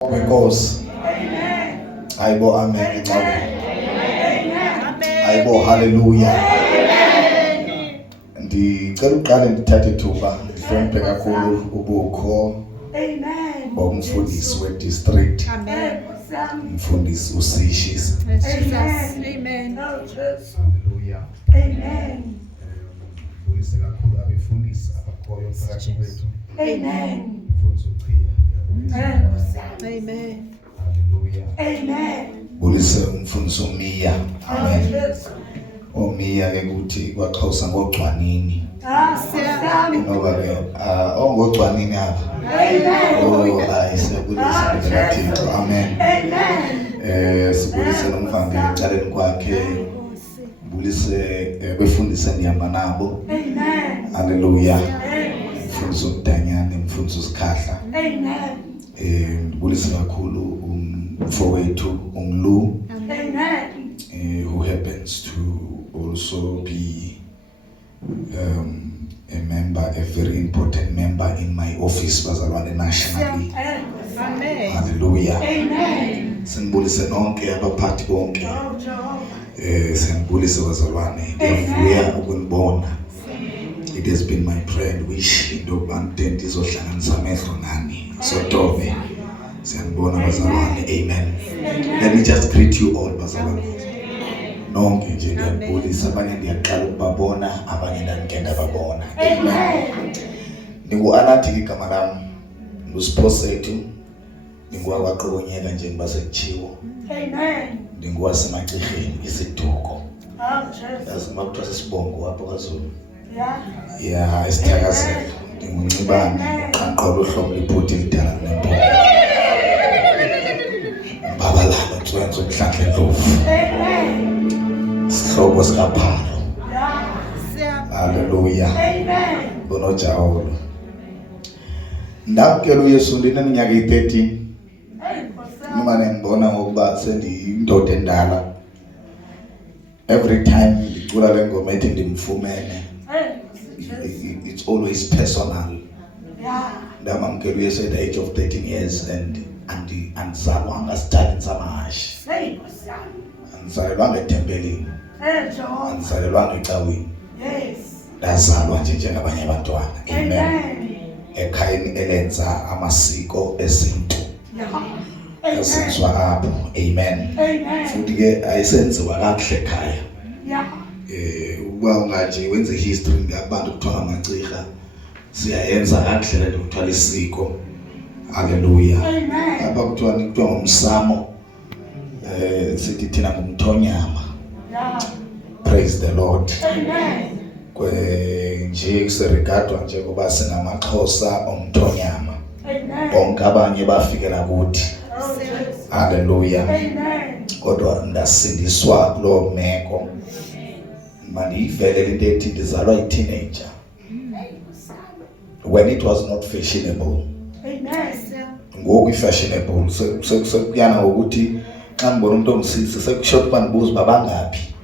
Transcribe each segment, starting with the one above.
Because Aibo amen. Aibo hallelujah. Ndicela uqale ndithathe ithuba ndihloniphe kakhulu ubukho bomfundisi we-district. Umfundisi uSishisa. Amen. Hallelujah. Amen. Ndibulise kakhulu abefundisi abakhoyo phakathi kwethu. Amen. Mfundisi uChiya. Amen. Hallelujah. Amen. Bulise umfundisi uMiya. Amen. Omiya ke kuthi kwaXhosa ngogcwanini. Ngoba ke ongogcwanini apha. Oh ayisebulisa ngelathixo. Amen. Sibulise nomvangeli ecaleni kwakhe. Bulise befundise ndihamba nabo. Hallelujah. Mfundisi uDanyane, mfundisi uSikhahla. Ndibulise kakhulu umfowethu uMlu. Who happens to also be a member, a very important member in my office, bazalwane nationally. Amen. Hallelujah. Sinibulise nonke abaphathi bonke. Sinibulise bazalwane. Ndiyavuya ukunibona. It has been my prayer and wish into yokubana ndizohlanganisa amehlo nani. Sotobe. Siyanibona bazalwane. Amen. Let me just greet you all bazalwane. Nonke nje ngiyabulisa, abanye ndiyaqala ukubabona, abanye ndangenda babona. Amen. Ningu-Anathi igama lami, nguSiphosethu, ninguwakwaQobonyeka njengoba sekutshiwo. Ninguwasemagcirheni isiduko. Yazi uma kuthiwa sesibongo apho kwaZulu. Yeah, isithakazelo. NinguNcibane, uqanqola uhlobo liphutha elidala kunempunga. Babalala Ntswenzo Mhlanhla Ndlovu. Sihlobo sikaPhalo. Hallelujah. Bonojawolo. Ndamkela uYesu ndineminyaka eyi-13. Noma ngibona ngokuba sendiyindoda endala. Every time ngicula le ngoma ethi ndimfumene. It's always personal. Ndamamkela uYesu at the age of 13 years and andizalwanga Stalin samahashi. Andizalelwanga ethempelini. Andizalelwanga ecaweni. Ndazalwa nje njengabanye abantwana. Amen. Ekhayeni elenza amasiko esintu. Esenziwa apho. Amen. Futhi ke ayisenziwa kakuhle ekhaya. Ukuba ungathi wenze history ngabantu kuthiwa amagcirha siyayenza kakuhle lento kuthiwa isiko. Hallelujah. Apha kuthiwa ngumsamo. Sithi thina ngumthonyama. Praise the Lord. Nje kuseregadwa njengoba singamaXhosa omthonyama. Bonke abanye bafikela kuthi. Hallelujah. Kodwa ndasindiswa kulo meko. Mandiyivele into ethi ndizalwa yi-teenager. When it was not fashionable. Ngoku i-fashionable. Sekuyana ngokuthi xa ngibona umuntu omsisi sekusho ukuba ndibuza babangaphi.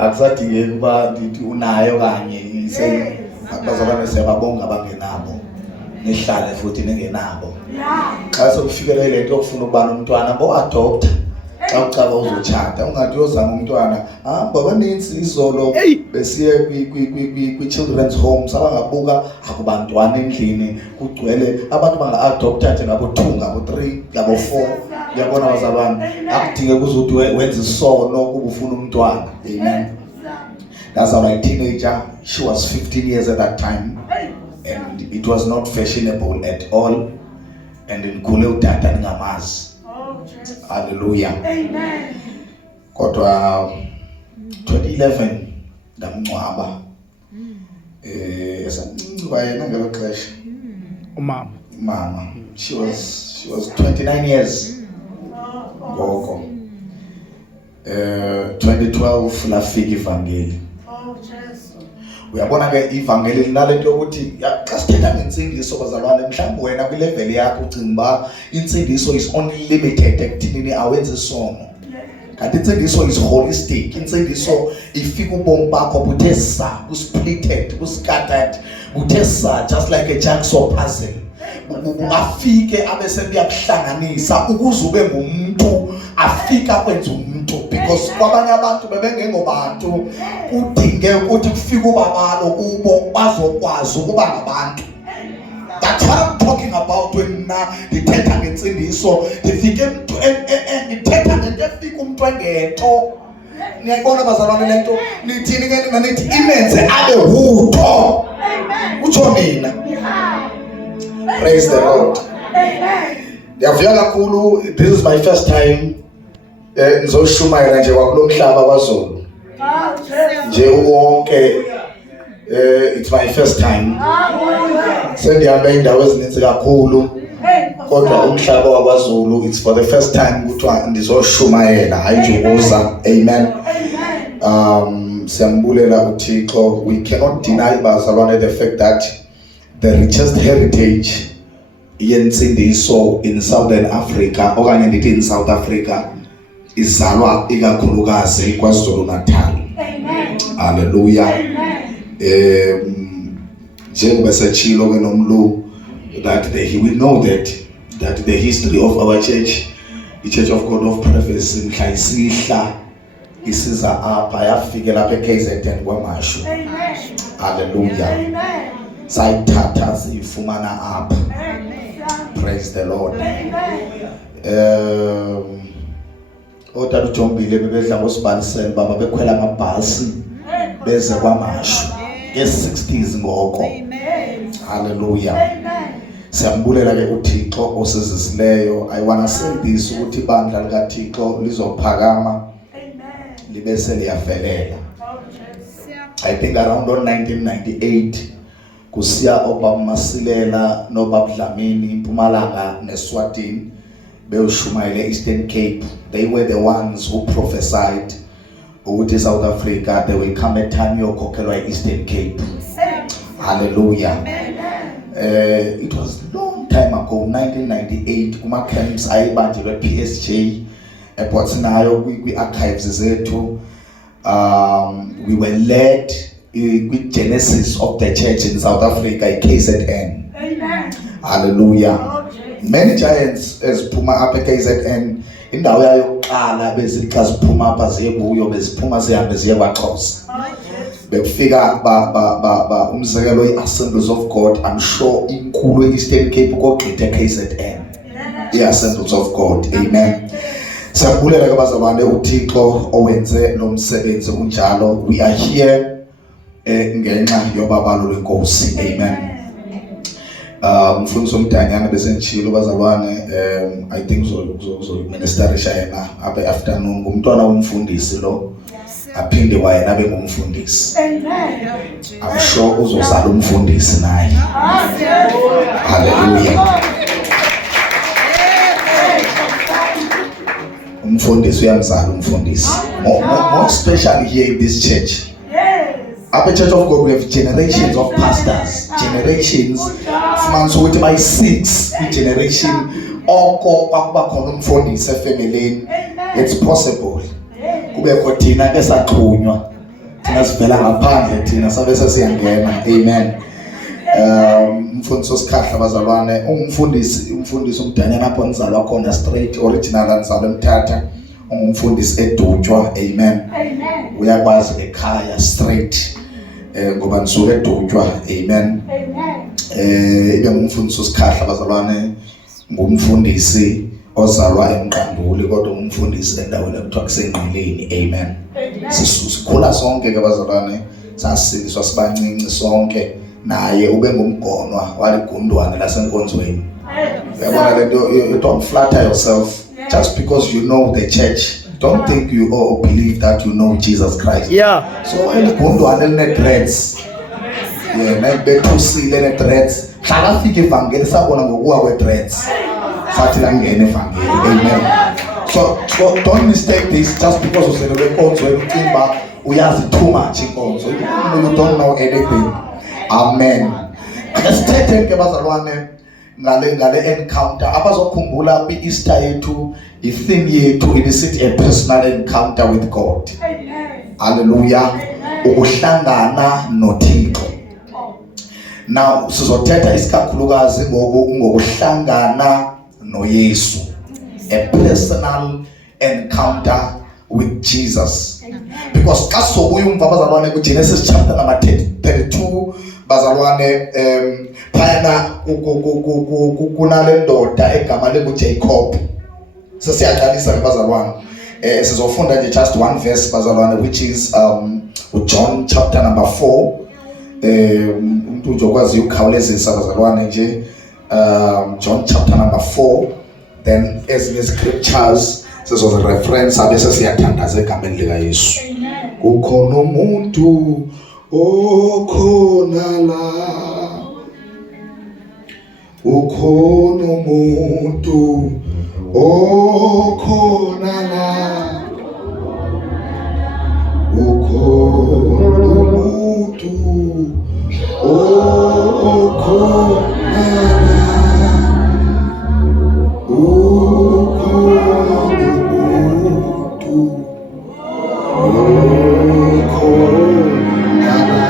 Akusadingeki ukuba ndithi unayo kanye bazalwane siyababonga abangenabo. Nihlale futhi ningenabo. Xa sekufikele le nto yokufuna ukuba nomntwana bo-adopta. Xa ucaba uzotshata ungathi uyozama umntwana. Babanintsi izolo besiye kwi-children's homes abangabuka akubantwana endlini kugcwele abantu banga-adopta nje ngabo-2 ngabo-3 ngabo-4. Uyabona bazalwane akudingeki uzuthi wenze isono kuba ufuna umntwana. Amen. Ndazalwa yi-teenager. She was 15 years at that time and it was not fashionable at all and ndikhule udada ndingamazi. Hallelujah. Kodwa 2011 ndamncwaba. Esamncinci wayena ngelo xesha. Mama. She was 29 years. Ngoko. 2012 lafika ivangeli. Uyabona ke ivangeli linalento ukuthi xa sithetha ngensindiso bazalwane mhlawumbe wena kwi-level yakho ucinga uba insindiso is only limited ekuthinini awenze isono. Kanti insindiso is holistic. Insindiso ifika ubomi bakho buthe sa, busplitted, buscattered, uthe just like a jigsaw puzzle. Afike abese kuyakuhlanganisa ukuze ube ngumuntu, afika kwenza umuntu, because kwabanye abantu bebengengobantu kudinge ukuthi kufike ubabalo kubo bazokwazi ukuba ngabantu. That's what I'm talking about when ngithetha ngensindiso, ngifike ngithetha ngento efika umuntu engento. Niyayibona bazalwane lento nithini ke nina nithi imenze abe hutho. Utsho mina. Praise the Lord. Ndiyavuya kakhulu, this is my first time ngizoshumayela nje kwakulo mhlaba kwaZulu. Nje wonke it's my first time. Sendihambe indawo ezininzi kakhulu. Kodwa umhlaba wakwaZulu it's for the first time ukuthi ndizoshumayela hayijukuza. Amen. Siyambulela uThixo. We cannot deny bazalwane the fact that the richest heritage yensindiso in Southern Africa okanye ndithi in South Africa izalwa ikakhulukazi kwaZulu Natal. Amen. Hallelujah. Njengoba sechilo ke nomlu that we know that the history of our church, the Church of God of Prophecy Mhlayisihla isiza apha yafike lapha eKZN kwaMashu. Amen. Hallelujah. Amen. Sayithatha siyifumana apha. Praise the Lord. Otata uJombile bebedla ngosibalisela baba bekhwela amabhasi beze kwaMashu nge-60s ngoko. Hallelujah. Siyambulela ke uThixo osizisileyo. I wanna say this ukuthi ibandla likaThixo lizophakama libese liyafelela. I think around 1998 kusiya obamasilela nobabdlamini eMpumalanga neSwatini beyoshumayela Eastern Cape. They were the ones who prophesied ukuthi South Africa there will come a time yokhokhelwa Eastern Cape. Hallelujah. It was long time ago, 1998 kuma camps ayibanjelwe PSG ePortsnayo kwi-archives zethu. We were led with Genesis of the church in South Africa, KZN. Amen. Hallelujah. Many giants eziphuma apha KZN indawo yayo yokuqala bezixa ziphuma apha zekuyo beziphuma zihambe ziye kwaXhosa. Bekufika umzekelo i-Assemblies of God, I'm sure inkulu e-Eastern Cape kokugqithe KZN. I-Assemblies of God. Amen. Siyabulela ke bazalwane uThixo owenze lo msebenzi unjalo. We are here ngenxa yobabalo lwenkosi. Amen. Mfundisi omdanyana bese ngitshilo bazalwane, I think uzoministerisha yena abe afternoon ngumntwana womfundisi lo aphinde wayena abe ngumfundisi. I'm sure uzozala umfundisi naye. Hallelujah. Umfundisi uyamzala umfundisi. More especially here in this church. At the Church of God we have generations of pastors, generations fumanisa ukuthi by 6 generation oko kwakuba khona umfundisi efamily. It's possible. Kubekho thina ke saxhunywa, thina sivela ngaphandle, thina sabe sesiyangena. Amen. Umfundisi osikhahla bazalwane, umfundisi umdanyana apho nizalwa khona straight original anizalwa eMthatha, umfundisi edutywa. Amen. Uyakwazi ekhaya straight ngoba nisuke edutywa. Amen. Ibe ngumfundisi osikhahla bazalwane, ngumfundisi ozalwa eMqanduli kodwa umfundisi endaweni ekuthiwa kuseNgqeleni. Amen. Sikhula sonke ke bazalwane, sasindiswa sibancinci sonke, naye ube ngumgonwa waligundwane lasenkonzweni. Uyabona lento, you don't flatter yourself just because you know the church. Don't think you or believe that you know Jesus Christ. Yeah. So eligundwane eline-dreads, bethusile ne-dreads, hlala fika evangeli sabona ngokuwa kwe-dreads sathi la ngene evangeli. Amen. So don't mistake this just because uselelwe enkonzweni ucimba uyazi too much inkonzo. You don't know anything. Amen. Asithethe ke bazalwane ngale encounter abazokhumbula kwi-Easter yethu, i-theme yethu ibisithi a personal encounter with God. Amen. Hallelujah. Ukuhlangana noThixo. Now sizothetha isikakhulukazi ngokuhlangana noYesu, a personal encounter with Jesus. Because xa sobuyumva bazalwane kuGenesis chapter number 32 bazalwane phayana kunale ndoda egama linguJacob. Sesiyaqalisa bazalwane. Sizofunda nje just one verse bazalwane, which is John chapter number 4. Umuntu ujokwazi ukukhawulezisa bazalwane nje, John chapter number 4, then ezinye scriptures sizozireference abese siyathandaza egameni lika Yesu. Kukhona umuntu okhona la, ukhona umuntu okhona la, ukhona umuntu okhona la, ukhona umuntu okhona la.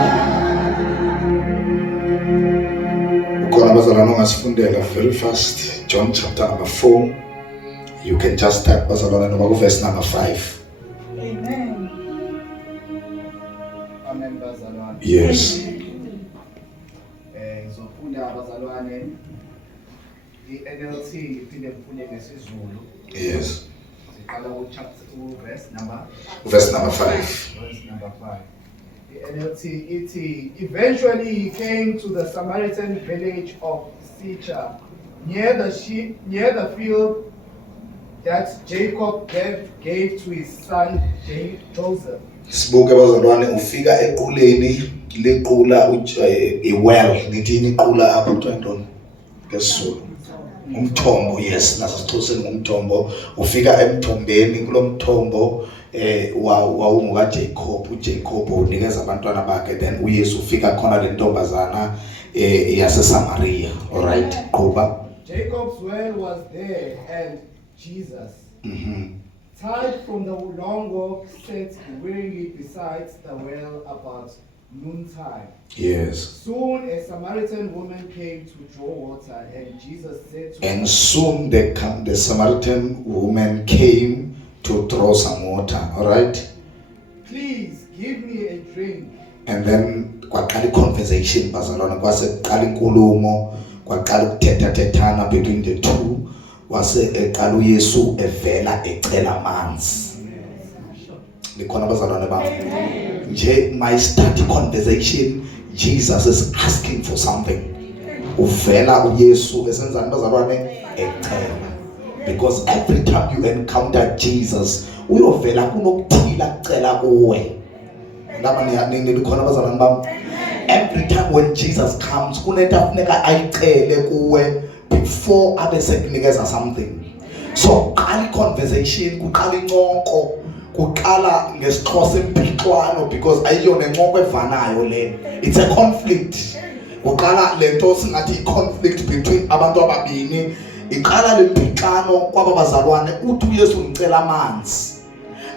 Ukhona bazalwane ongasifundela very fast, John chapter number 4. You can just start bazalwane noma ku verse number 5. Amen. Amen bazalwane. Yes. Ngizofunda bazalwane iNLT iphinde ngifunde ngesizulu. Yes. Siqala ku chapter 2 verse number 5. Verse number 5. The NLT ithi, eventually he came to the Samaritan village of Sychar, near the field that Jacob gave to his son Joseph. Sibuke bazalwane ufika equleni lequla iwell nithini iqula apha uThondoni ngesizulu, umthombo. Yes, nasixhoseni ngumthombo. Ufika emthombeni, kulomthombo wawunguka Jacob. uJacob unikeza abantwana bakhe, then uYesu ufika khona le ntombazana yaseSamaria. All right, qhuba. Jacob's well was there, and Jesus, tired from the long walk, sat wearily beside the well about noontime. Yes. Soon a Samaritan woman came to draw water, and Jesus said to her, And soon the Samaritan woman came to draw some water. All right. "Please give me a drink." And then kwaqala conversation bazalwane, kwasekuqala inkulumo, kwaqala ukuthethathethana between the two. Wase eqala uYesu evela ecela amanzi. Likhona bazalwane bami. Nje my start conversation, Jesus is asking for something. Uvela uYesu esenzani bazalwane? Ecela. Because every time you encounter Jesus, uyovela kunokuthila kucela kuwe. Likhona bazalwane bami. Every time when Jesus comes, kunento afuneka ayicele kuwe before abe sekunikeza something. So qala conversation, kuqala incoko, kuqala ngesixhosa impixwano, because ayiyona incoko evanayo le. It's a conflict. Kuqala lento singathi i-conflict between abantu ababini. Iqala lempixano kwaba bazalwane, uthi uYesu ngicela amanzi.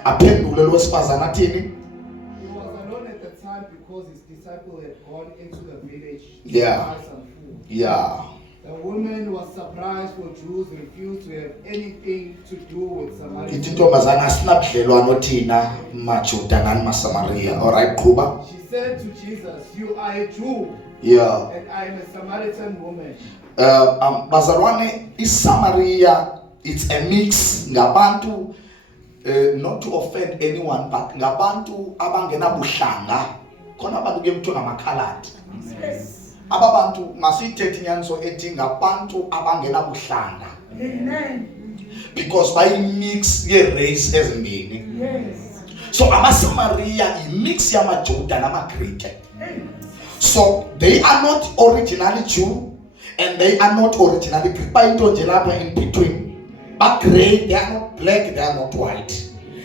Aphendule lo wesifazana athini? He was alone at the time because his disciple had gone into the village to Yeah. buy some food. Yeah. The woman was surprised, for Jews refused to have anything to do with Ithi Samaritans. intombazana asinabudlelwano thina maJuda nani maSamaria. All right, qhuba. She said to Jesus, "You are a Jew, Yeah. and I am a Samaritan woman." Bazalwane, iSamaria, it's a mix ngabantu, not to offend anyone, but ngabantu abangena buhlanga. Khona abantu ke mthu ngamakhaladi. Ababantu masithethe inyaniso ethi ngabantu abangena buhlanga. Amen. Because by mix ye-race ezimbini. Yes. So amaSamaria i-mix yamaJuda namaGrike. So they are not originally Jew and they are not originally Greek. Bayinto nje lapha in between. But grey, they are not black, they are not white.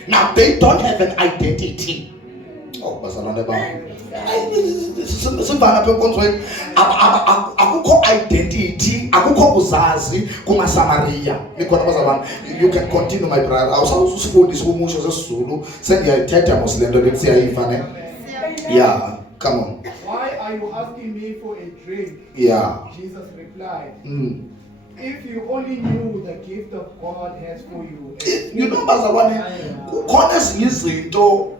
Now they don't have an identity. Oh, bazalwane bami. Sivana phe enkonzweni, akukho identity, akukho kuzazi kumaSamaria. Likhona bazalwane. You can continue my brother. Awusawusifundisa umusho sesiZulu, sengiyayithetha mos lento lethi siyayiva ne. Yeah, come on. "Why are you asking asking me for a drink? Yeah. Jesus replied, Mm. if you only knew the gift of God has for you. You know bazalwane kukhona ezinye izinto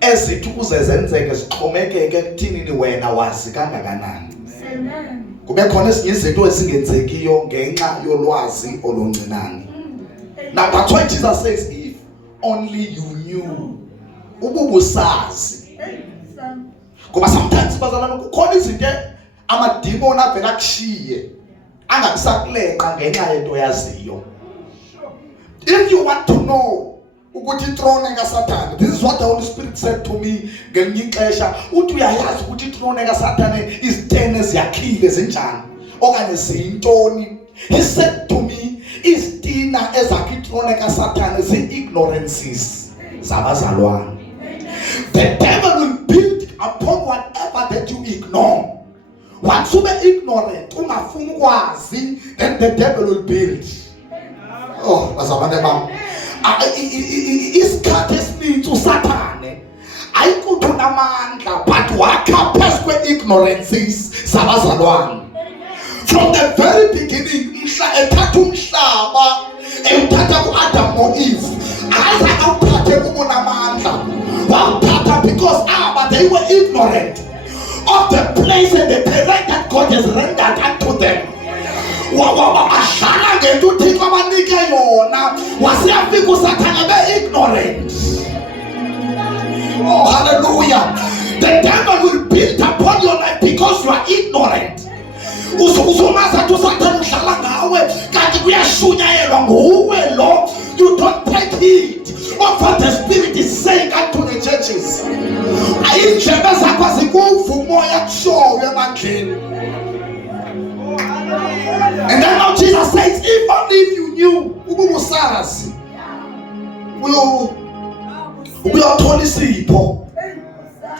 ezithi ukuze zenzeke zixhomekeke ekuthini wena wazi kangakanani. Amen. Kube khona ezinye izinto ezingenzekiyo ngenxa yolwazi oluncinane. Now that's why Jesus says if only you knew. Ububusazi. Kuba sometimes bazalwane kukhona izinto amadimoni avela kushiye angabisakuleqa ngenxa yento yaziyo. If you want to know ukuthi throne kaSathane, this is what the Holy Spirit said to me ngelinye ixesha, uthi uyayazi ukuthi throne kaSathane izithene ziyakhile zinjani okanye ziyintoni. He said to me izitina ezakhi throne kaSathane zi-ignorances zabazalwane. The devil will build upon whatever that you ignore. Once you be ignorant, ungafuni ukwazi, then the devil will build. Oh, bazalwane bami. Isikhathi esininzi uSathane ayikuthi unamandla but wakha phezu kwe-ignorances zabazalwane. From the very beginning, ethatha umhlaba, ethatha ku-Adam no-Eve, azange awuthathe kubo namandla. Wawuthatha because they were ignorant of the place and the terrain that God has rendered unto them. Wabadlala ngento uThixo abanike yona, wasiyafika uSathane be-ignorant. Oh, hallelujah. The devil will build upon your life because you are ignorant. Uzumazathi uSathane udlala ngawe kanti kuyashunyayelwa nguwe lo. You don't take heed of what the Spirit is saying unto the churches. Ayindlebe zakho zikuva umoya kushoyo emandleni. And then now Jesus says, if only if you knew, ububusazi uyothola isipho.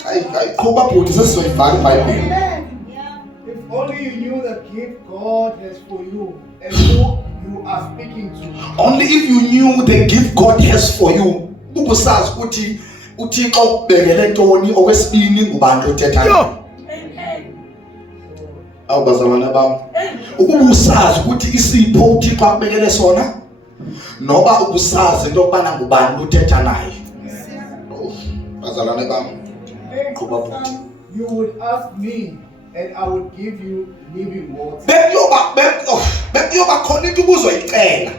Ayiqhuba bhuti sesizoyivhala iBhayibheli. If only you knew the gift God has for you and who you are speaking to. Only if you knew the gift God has for you. Ubusazi ukuthi uThixo ukubekele ntoni, okwesibini ngubani othetha nawe. Awubazalwane bami. Ukubusazi ukuthi isipho uThixo akubekele sona noba ubusazi into yokubana ngubani uthetha naye. Bazalwane bami. Qhuba bhuti. You would ask me and I would give you living water. Bekuyoba khona into ubuzoyicela.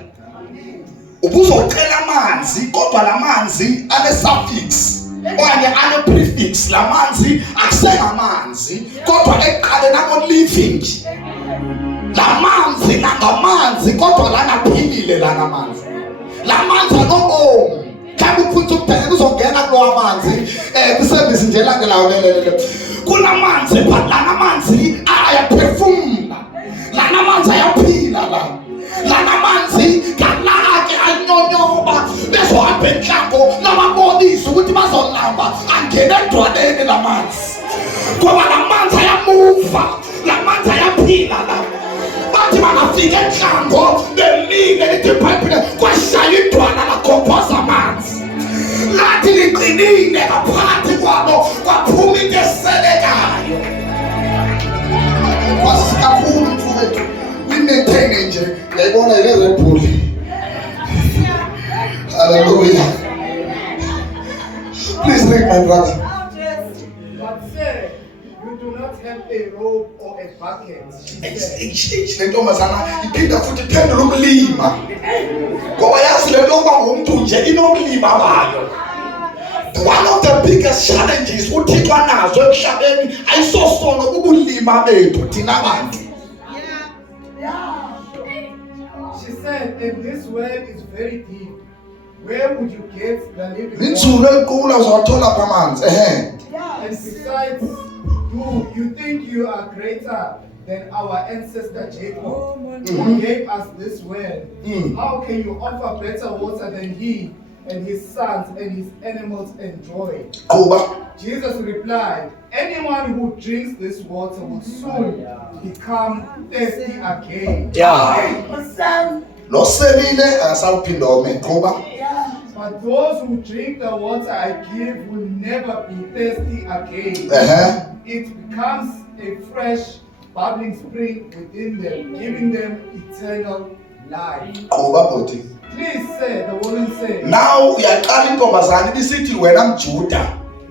Ubuzocela amanzi kodwa lamanzi ane suffix okanye ane prefix. Lamanzi akusengamanzi kodwa eqale nako living. Lamanzi nangamanzi kodwa lanaphilile lanamanzi. Lamanzi anobomi. Kambe uphutha ukuphela uzongena kulo amanzi kuservice nje langelayo lelele. Kunamanzi but lanamanzi ayaphefumula. Lanamanzi ayaphila la. Lanamanzi kalake anyonyoba bezohamba enhlango nababonisa ukuthi bazolamba angene edwaneni lamanzi. Ngoba lamanzi ayamuva, lamanzi ayaphila la. Bathi bangafika enhlango bemile lithi iBhayibheli kwashaya idwana lakhophoza amanzi. Lathi liqinile ngaphakathi kwabo kwaphuma into eselekayo. Wasikakhulu mfowethu. Maintain nje yayibona ile Red Bull. Hallelujah. Please read my brother. But sir, you do not have a rope or a bucket. Le ntombazana iphinda futhi iphendula umlima. Ngoba yazi le nto kuba ngumuntu nje inomlima bayo. One of the biggest challenges uThixo anazo emhlabeni ayisosono ubulima bethu thina bantu. She said, and this well is very deep. Where would you get the living Inzulu water? enkulu uzawuthola kwamanzi. And besides, you think you are greater than our ancestor Jacob, who gave us this well. How can you offer better water than he and his sons and his animals enjoy? Jesus replied, anyone who drinks this water will soon become thirsty again. Lo selile asawuphinda ome qoba. But those who drink the water I give will never be thirsty again. It becomes a fresh, bubbling spring within them, giving them eternal life. Please say, the woman said. Now uyaqala intombazana ibisithi wena mJuda.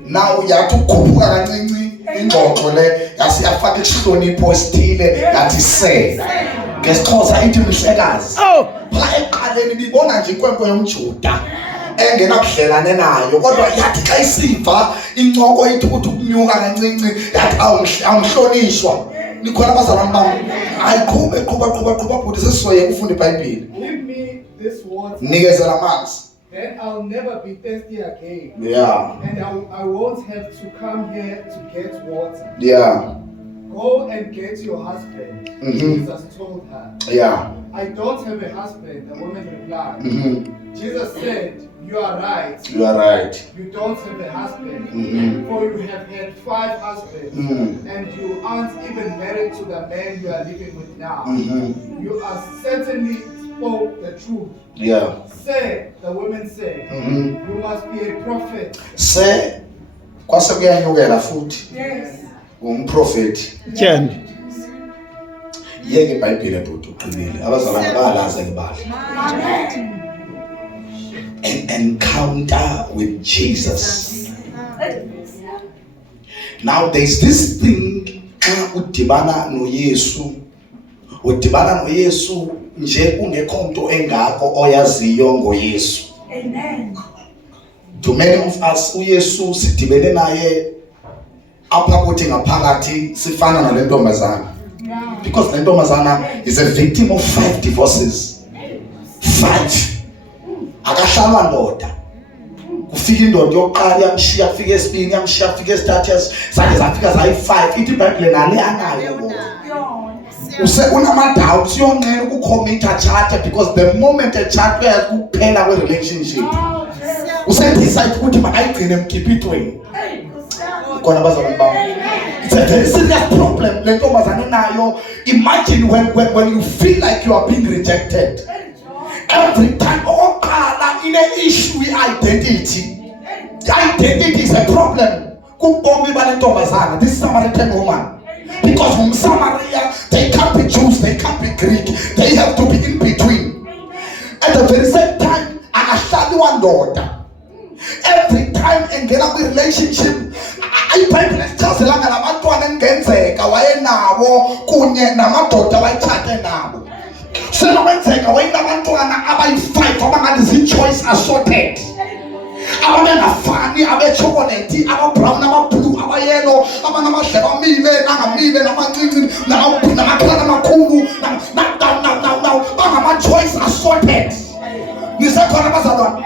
Now uyathi ukhuphuka kancinci ingxoxo le yasiyafaka isihlonipho esithile yathi se. Ngesixhosa ithi mhlekazi. Pha eqaleni bibona nje inkwenkwe yomJuda engenabudlelane nayo kodwa yathi xa isiva incoko ithi ukuthi ukunyuka kancinci yathi awumhlonishwa. Nikhona abazalwane bami ayiqhube qhuba bhuti sesisoyeka ufunda iBhayibheli. Give me this water. Nikezela amanzi. Then I'll never be thirsty again. Yeah. And I won't have to come here to get water. Yeah. Go and get your husband. Jesus told her. Yeah. I don't have a husband, the woman replied. Jesus said, you are right. You are right. You don't have a husband. For you have had 5 husbands. And you aren't even married to the man you are living with now. You are certainly spoke the truth. Yeah. Say, the woman said, you must be a prophet. Say, kwase kuyanyukela futhi. Yes. Umprofeti. Tyhini. Yeke iBhayibheli ebhuti uqinile. Abazalwane bayalazi ngebali. Amen. An encounter with Jesus. Now there's this thing xa udibana noYesu. Udibana noYesu nje ungekho umuntu engako oyaziyo ngoYesu. Amen. To many of us uYesu sidibene naye apha kuthi ngaphakathi sifana nale ntombazana. Because le ntombazana is a victim of 5 divorces. 5. Akahlalwa ndoda. Kufika indoda yokuqala yamshiya kufika esibini yamshiya kufika esithathu sakhe zafika zayi5 ithi iBhayibheli nale anayo. Unama-doubts uyonqena ukucommita charter because the moment a charter kuphela kwe-relationship usedecide ukuthi makayigcine mkhiphithweni. Khona bazalwane bami. It's a very serious problem le ntombazane nayo. Imagine when you feel like you are being rejected. Every time oqala in an issue identity. Identity is a problem. Kubomi bale ntombazana, this Samaritan woman. Because from Samaria, they can't be Jews, they can't be Greek, they have to be in between. At the very same time, akashali one daughter. Every time engena kwi relationship, iBhayibheli lichazelanga labantwana engenzeka wayenawo kunye namadoda wayithathe nabo. Senokwenzeka wayinabantwana abayi5 abangathi zi-choice assorted. Abangafani abechocolate, ababrown, abablue, abayellow, abanamahlelo amile, nangamile, namancinci, namakhala amakhulu, now, bangama-choice assorted. Nisekhona bazalwane.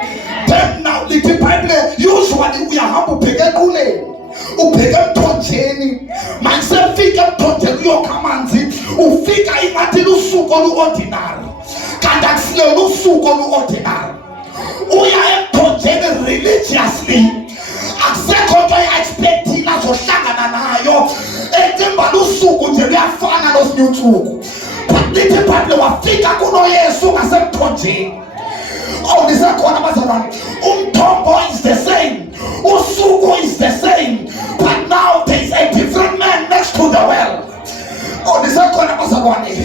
Then now, lithi iBhayibheli usually uyahamba ubheke equleni, ubheke emthonjeni, masefika emthonjeni uyokha amanzi, ufika ingathi lusuku olu-ordinary, kanti akusilo lusuku olu-ordinary. Uya emthonjeni religiously, akusekho nto ya-expectile azohlangana nayo, etimba lusuku nje luyafana nosinye usuku. But lithi iBhayibheli wafika kunoYesu ngasemthonjeni. Oh, nisekhona bazalwane. Umthombo is the same, usuku is the same, but now there is a different man next to the well. Oh, nisekhona bazalwane.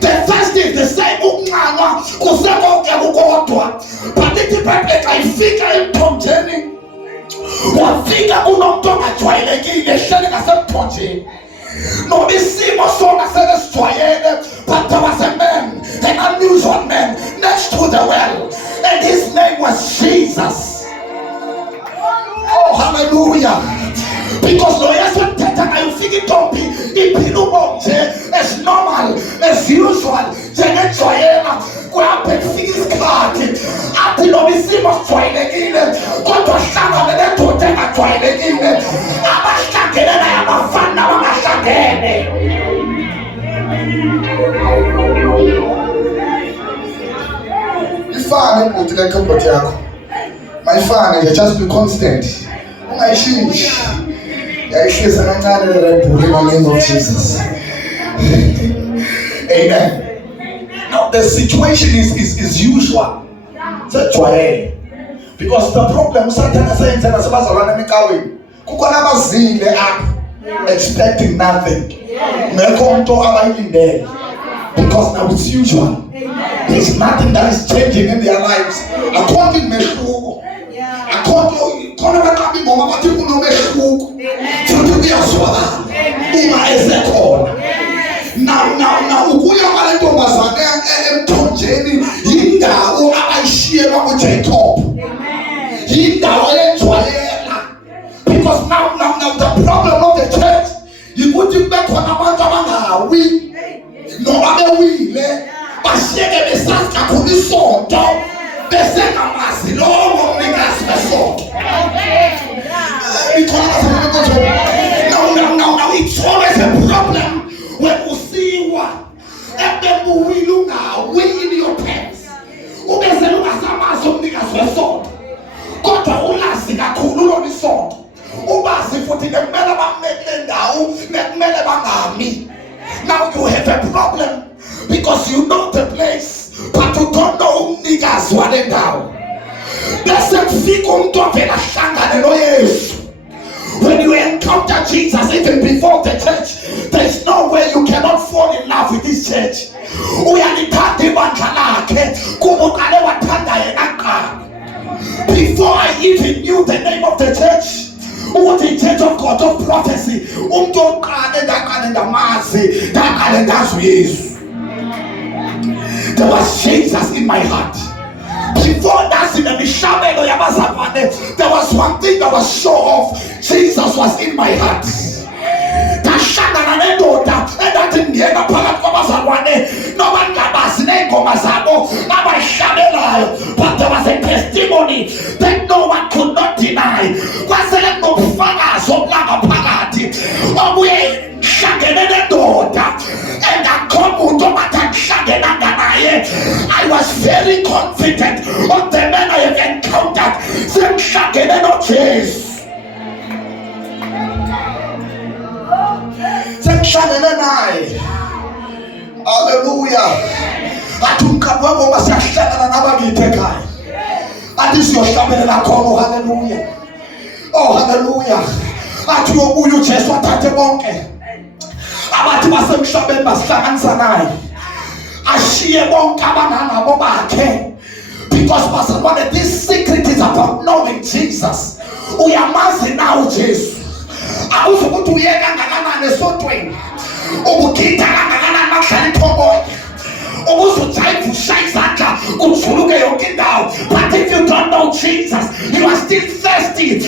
The first is the same, ukunqanwa kusekonke kukodwa. But lithi iBhayibheli xa ifika emthonjeni, wafika kunomuntu ongajwayelekile ehleli ngasemthonjeni. Noma isimo sona selesijwayele, but there was a man, an unusual man next to the well, and his name was Jesus. Oh, hallelujah. Because lo Yesu thetha naye ufika intombi iphila ubomi nje as normal as usual njengejwayela. Kuyaphela kufika isikhathi athi noma isimo sijwayelekile kodwa hlangane nendoda engajwayelekile, abahlangene naye abafani nabangahlangene. Ifane ukuthi le comfort yakho mayifane nje, just be constant, ungayishintshi. Yayihlisa kancane le Red Bull in the name of Jesus. Amen. Now the situation is usual. Sejwayele. Because the problem Satan asenze nasebazalwane emikaweni. Kukhona abazile apha. expecting nothing. Because now it's usual. There's nothing that is changing in their lives. According to now ukuya kwalentombazane emthonjeni yindawo abayishiyelwa nguJacob. Yindawo yejwayela. Because now the problem of the church yikuthi kube khona abantu abangawi noma bewile bashiyeke besazi kakhulu isonto besengamazi lowo mnikazi besonto. Now it's always a problem when you see what and will in your pants. Ubese ungasamazi umnikazi wesonto. Kodwa ulazi kakhulu lo isonto. Ubazi futhi nekumele bamele ndawo nekumele bangami. Now you have a problem because you know the place but you don't know umnikazi wale ndawo. Bese kufika umuntu ovela hlangane noYesu. When you encounter Jesus even before the church, there is no way you cannot fall in love with this church. Before I even knew the name of the church, the Church of God of Prophecy, there was Jesus in my heart. Before that, there was one thing that was sure of. Jesus was in my heart. But there was a testimony that no one could not deny. I was very confident of the men I have encountered. Hallelujah. Hallelujah. Oh, hallelujah. Because Pastor wanted this secret is about knowing Jesus. We are massing now Jesus. I was going to hear but if you don't know Jesus, you are still thirsty.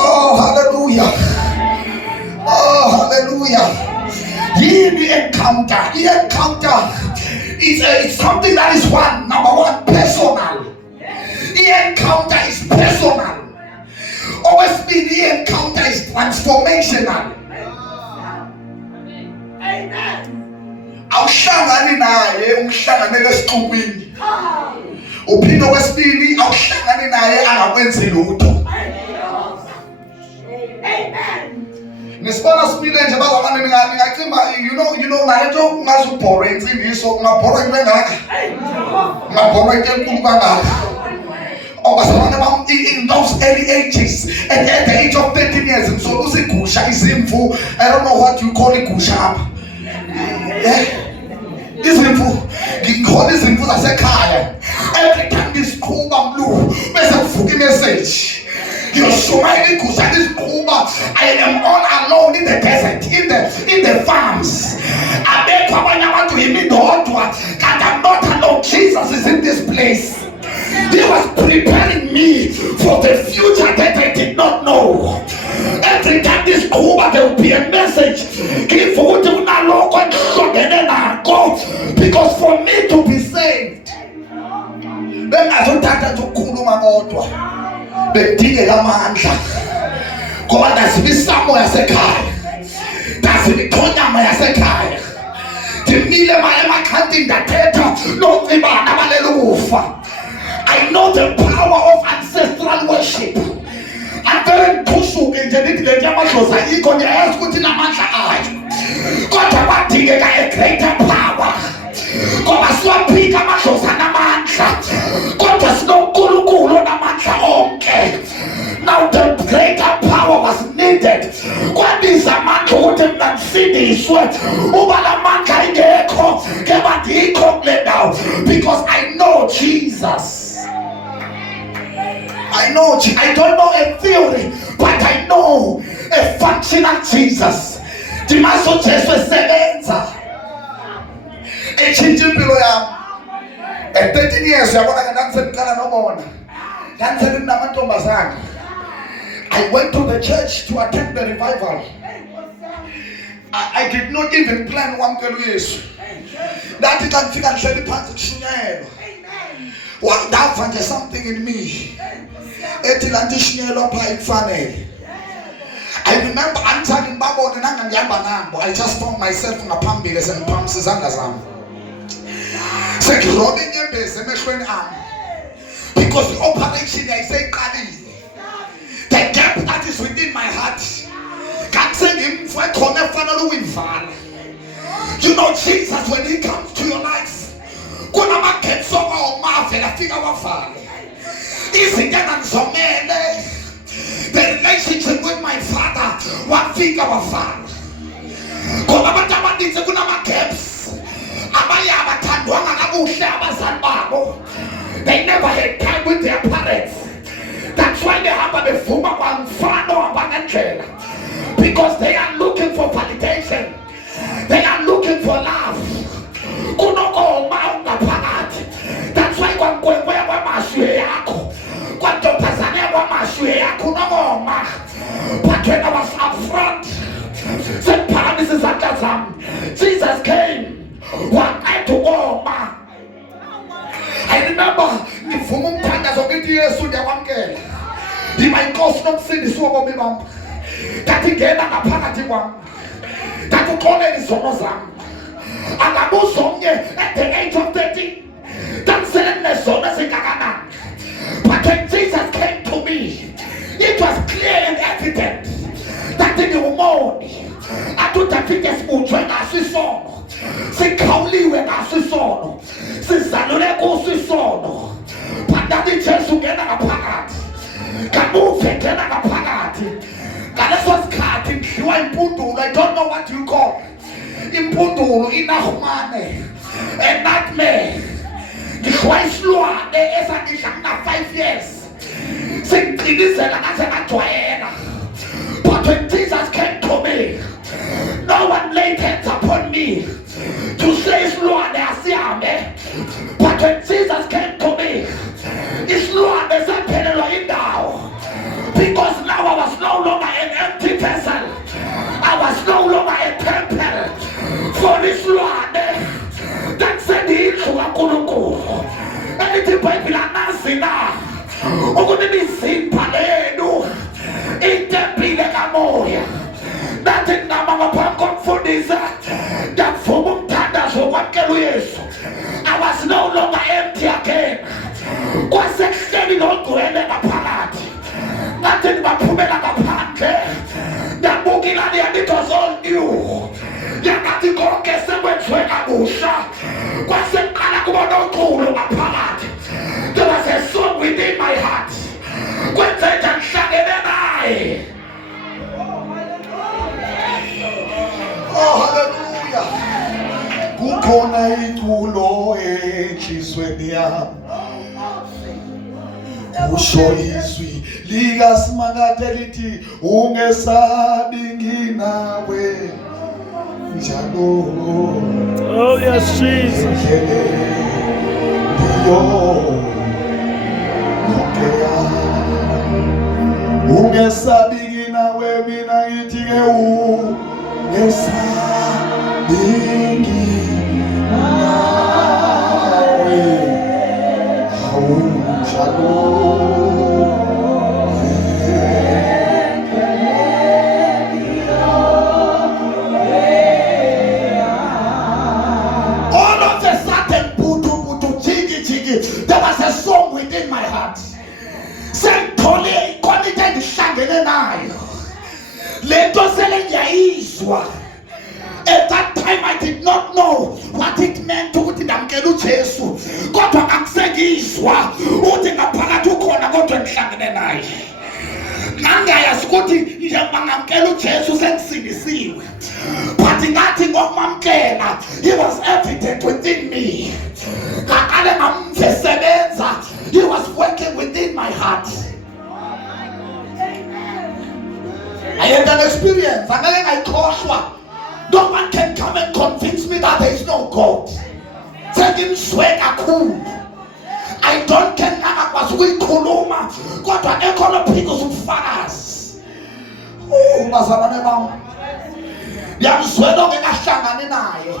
Oh, hallelujah. Oh, hallelujah. The encounter it's something that is number one, personal. The encounter is personal. Always be the encounter is transformational. Amen. Awuhlangani naye umhlanganele esiqubini. Uphinde wesibili awuhlangani naye angakwenzi lutho. Amen. Nisibona sibile nje bazamane ngicimba you know nalento ungazubhora insindiso ungabhora ngengaka. Ungabhora enkulu kangaka. In those early ages, at the age of 13 years, and so gusha izimvu. I don't know what you call it, gusha. Izimvu, you call izimvu zasekhaya. Every time this kuba blue, bese kuvuka message. I am all alone in the desert, in the farms. I'm not alone. Jesus is in this place. He was preparing me for the future that I did not know. Every time this Kuba, there will be a message. Because for me to be saved, then I don't have to bedinge amandla ngoba ndazibisamo yasekhaya ndazibithonyama yasekhaya ndimile emakhantini ndathetha noncibana abalela ukufa. I know the power of ancestral worship. Angeke ngiphusuke nje nithi le nyamadlozi ayikho, ngiyazi ukuthi namandla ayo. Kodwa kwadingeka a greater power. Ngoba siwaphika amadlozi anamandla, kodwa sinoNkulunkulu onamandla onke. Now the greater power was needed. Kwadiza amandla ukuthi mina ngifindiswe. Uba la mandla ingekho, keba ndikho kule ndawo. Because I know Jesus. I don't know a theory, but I know a functional Jesus. Dimaso Jesu esebenza. Echinja impilo yami. At 13 years yabona ke ngiseqala nobona. Nganthe namantombazana. I went to the church to attend the revival. I did not even plan ukwamkela uYesu. Ndathi xa ngifika ngihleli phansi kushunyayelwa. Wandava nje something in me. Ethi la ndishunyelwa pha ifanele. I remember angithi ngibabone nanga ngihamba nabo. I just found myself ngaphambili sengiphamisa izandla zami. Sekirobe inyembezi emehlweni ami. Because the operation yayiseyiqalile. The gap that is within my heart. Kakusengimfwe khona efanele uyivala. You know Jesus, when he comes to your life, kunamagates omave afika wavale. Izinto engizomele. The relationship with my father wafika wavale. Ngoba abantu abaninzi kunamagaps. Abanye abathandwanga kabuhle abazali babo. They never had time with their parents. That's why they have a befuma kwamfano abangendlela. Because they are looking for validation. They are looking for love. Kunokoma ungaphakathi. That's why kwangwengwe kwamashwe yakho. Kwantopazane kwamashwe yakho unokoma. But when I was up front, sephakamisa izandla zami. Jesus came. Wakayekoma. I remember ngivuma umthandazo ngithi Yesu ndiyakwamkela. Yiba inkosi nomsindisi wobomi bami. Ngathi ngena ngaphakathi kwami. Ngathi uxolele izono zami. Angabuza omnye at the age of 13. Damsele nezono ezingakanani. But when Jesus came to me, it was clear and evident that ngingumoni. Atutafike sibunjwe ngasisono. Sikhawuliwe ngasisono. Sizalule kusisono. Phakathi Jesu ngena ngaphakathi. Kamuve ngena ngaphakathi. Ngaleso sikhathi ngidliwa impundulo. I don't know what you call impundulo, inahumane, a nightmare. Ngidliwa isilwane esangidla ngina 5 years. Sengicilizela ngaze ngajwayela. But when Jesus came to me, no one laid hands upon me to say isilwane asihambe. But when Jesus came to me, isilwane saphelelwa indawo. Because now I was no longer an empty vessel. I was no longer a temple for isilwane that said indlu kaNkulunkulu. Elithi iBhayibheli anazi na ukuthi imizimba lenu itempile kamoya. Nathi nginama ngaphambi komfundisi ngavuma umthandazo wokwamkela uYesu. I was no longer empty again. Kwasekuhleli nogcwele ngaphakathi. Ngathi ngibaphumela ngaphandle. Ndabuka ilani yami, it was all new. Yangathi konke sekwenziwe kabusha. Kwasekuqala kuba noculo ngaphakathi. There was a song within my heart. Kwenzeka ngihlangene naye. Oh, hallelujah. Kukhona iculo enhlizweni yami. Usho izwi likaSimakade lithi ungesabi nginawe njalo. Oh yes, Jesus. Ungesabi nginawe mina ngithi ke ungesabi nginawe njalo. There was a song within my heart. Sengithole konke engihlangene Lento sele ngiyayizwa. At that time I did not know what it meant ukuthi ndamkela uJesu. Kodwa ngakusengizwa uthi ngaphakathi ukhona kodwa ngihlangene naye. Nangayazi ukuthi njengoba ngamkela uJesu sengisindisiwe. But ngathi ngokumamkela, he was evident within me. Ngaqale ngamsebenza, he was working within my heart. I had an experience, and then I caught. No one can come and convince me that there is no God. Take him sweat a cool. I don't care what we kuluma. God will echo people who fast. Oh, mazalane bam. Yamswedo ngashangana naye.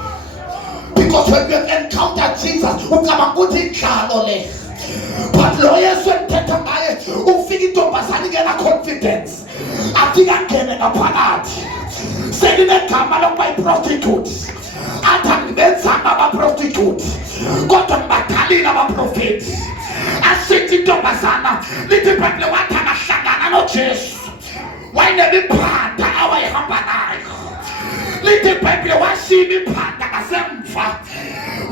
Because when we have encountered Jesus, ukama kuthi njalo le. But lo Yesu enthetha ngaye ufika intombazane ngena confidence. Afika ngene ngaphakathi. Selinegama lokuba prostitute. Athi benzanga aba prostitute. Kodwa ngibadalile abaprofeti. Asithi intombazana lithi phambi wathi angahlangana noJesu. Wayenebiphanda awayihamba nayo. Lithi phambi washiya ibiphanda ngasemva.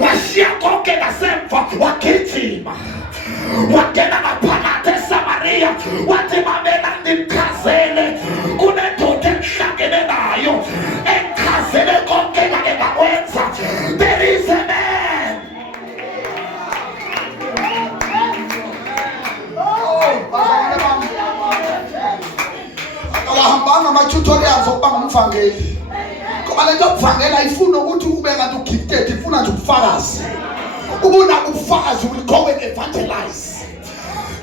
Washiya konke ngasemva wagijima. Wangena ngaphakathi eSamaria wathi mamela nimchazele kunendoda engihlangene nayo engichazele konke ngake ngakwenza. There is a man. Akahambanga ama-tutorials okuba ngumvangeli. Ngoba lento yokuvangela ifuna ukuthi ube kanti ugifted, ifuna nje ubufakazi. Ubunako ubufakazi will go and evangelize.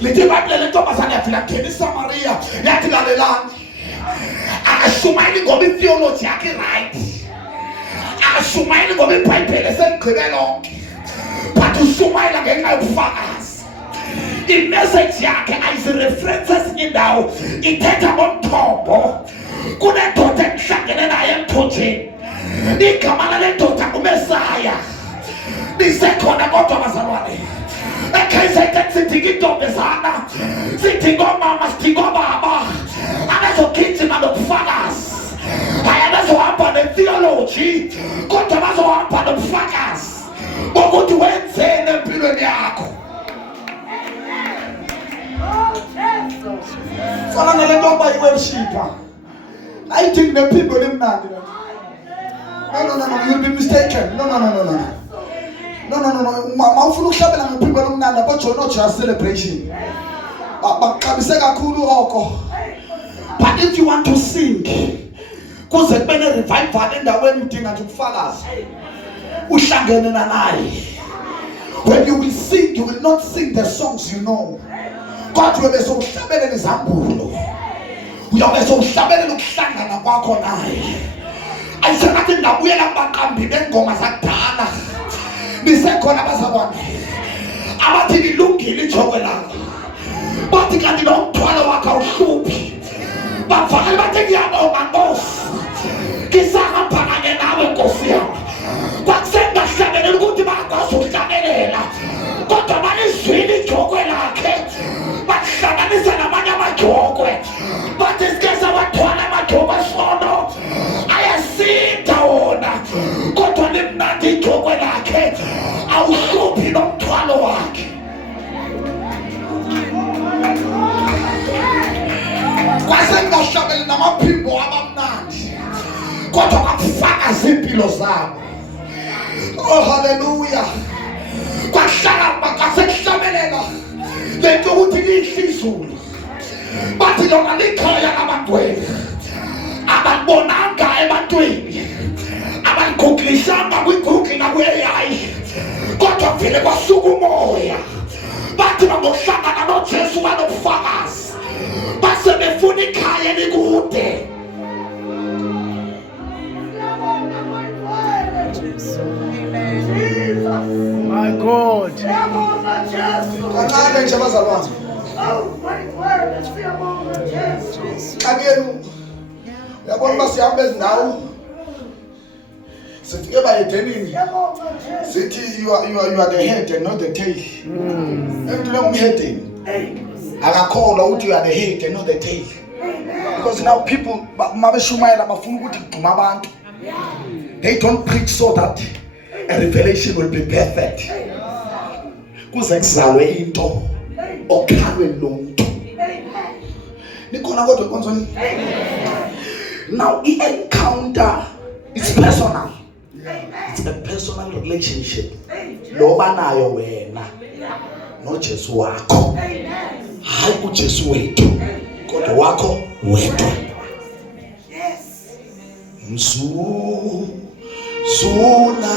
Lithi iBhayibheli lentombazane yafika ngena eSamaria yathi lalelani. Akashumayeli ngoba itheology yakhe right. Akashumayeli ngoba iBhayibheli seligqibe lonke. But ushumayela ngenxa yobufakazi. I-message yakhe ayizireferences indawo ithetha ngomthombo. Kunendoda engihlangene naye emthonjeni. Igama lale ndoda nguMesaya. Nisekhona kodwa bazalwane. Ekhayisayithe sidinga intombazana, sidinga omama, sidinga obaba abazogijima nobufakazi. Hayi abazohamba ne-theology kodwa bazohamba nobufakazi bokuthi wenzeni empilweni yakho. Fana nale ntombi ayiworshipha. I think the people limnandi. No, you'll be mistaken. No. Mawufuna ukuhlabela ngephimbo lomnandi abojoyina oJesu celebration. Baxabise kakhulu oko. But if you want to sing, kuze kube ne-revival endaweni udinga nje ubufakazi. Uhlangene naye. When you will sing, you will not sing the songs you know. God uyobe sowuhlabelela izambulo. Uyobe sowuhlabelela ukuhlangana kwakho naye. Ayisengathi ngabuyela kubaqambi bengoma zakudala. Nisekhona bazalwane abathi lilungile ijogwe lakho, bathi kanti nomthwalo wakho awuhluphi. Bavakali bathi ngiyabonga Nkosi, ngisahamba kanye nawe Nkosi yami. Kwakusengahlabelela ukuthi bakwazi ukuhlabelela, kodwa banizwile ijogwe lakhe bahlanganisa namanye amajogwe. Bathi sike sawathwala amajogwe esono ayasinda wona, kodwa limnandi ijogwe lakhe awuhluphi nomthwalo wakhe. Kwasengahlabeli namaphimbo abamnandi kodwa bakufakaza impilo zabo. Oh hallelujah. Kwasekuhlabelela lento ukuthi lihle izulu, bathi lona likhaya labantwini abalibonanga ebantwini, abaligooglishanga kwi-Google nakwi-AI, kodwa vele kwasuka umoya. Bathi bangokuhlangana noJesu banobufakazi, base befuna ikhaya elikude. My God. Kancane nje bazalwane. Akenu uyabona uba sihamba ezindawo sifike bayedenini sithi you are the head and not the tail. Emntwini ongumhedeni akakholwa ukuthi you are the head and not the tail. Because now people, they don't preach so that a revelation will be perfect. Kuze kuzalwe into okhalwe lomuntu. Nikhona kodwa konzoni. Now encounter is personal. It's a personal relationship. Lo banayo wena no Jesu wakho. Hayi uJesu wethu kodwa wakho wedwa. Yes. Zuna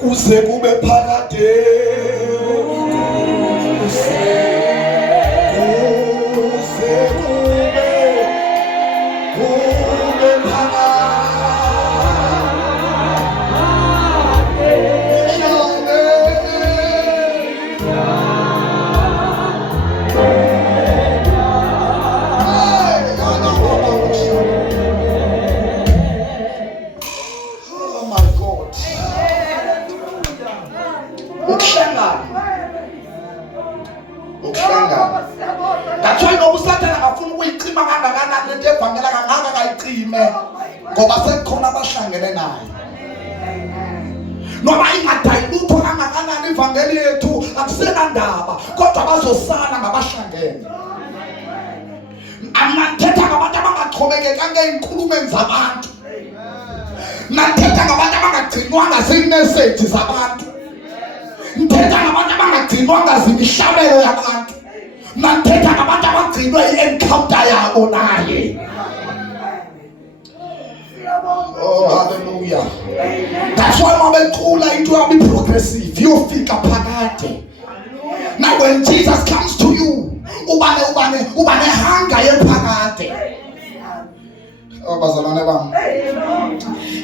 kuze kube phakade kuze kube phakade oh my God. Ukuhlangana. That's why nobusathana ngafuna ukuyicima kangakanani lento evangela kangaka kayicime ngoba sekukhona abahlangene naye. Noma ingadayi lutho kangakanani ivangeli yethu akusenandaba kodwa bazosala ngabahlangene. Amathetha ngabantu abangaqhubekeka ngeenkulumeni zabantu. Nathetha ngabantu abangagcinwanga ziimessage zabantu. Nthetha ngabantu abangagcinwanga zimihlabelo yabantu. Nathetha ngabantu abagcinwe i-encounter yabo naye. Oh hallelujah. That's why mabecula into yabe progressive yofika phakade. Now when Jesus comes to you, ubane hanga yephakade. Oh bazalwane bam.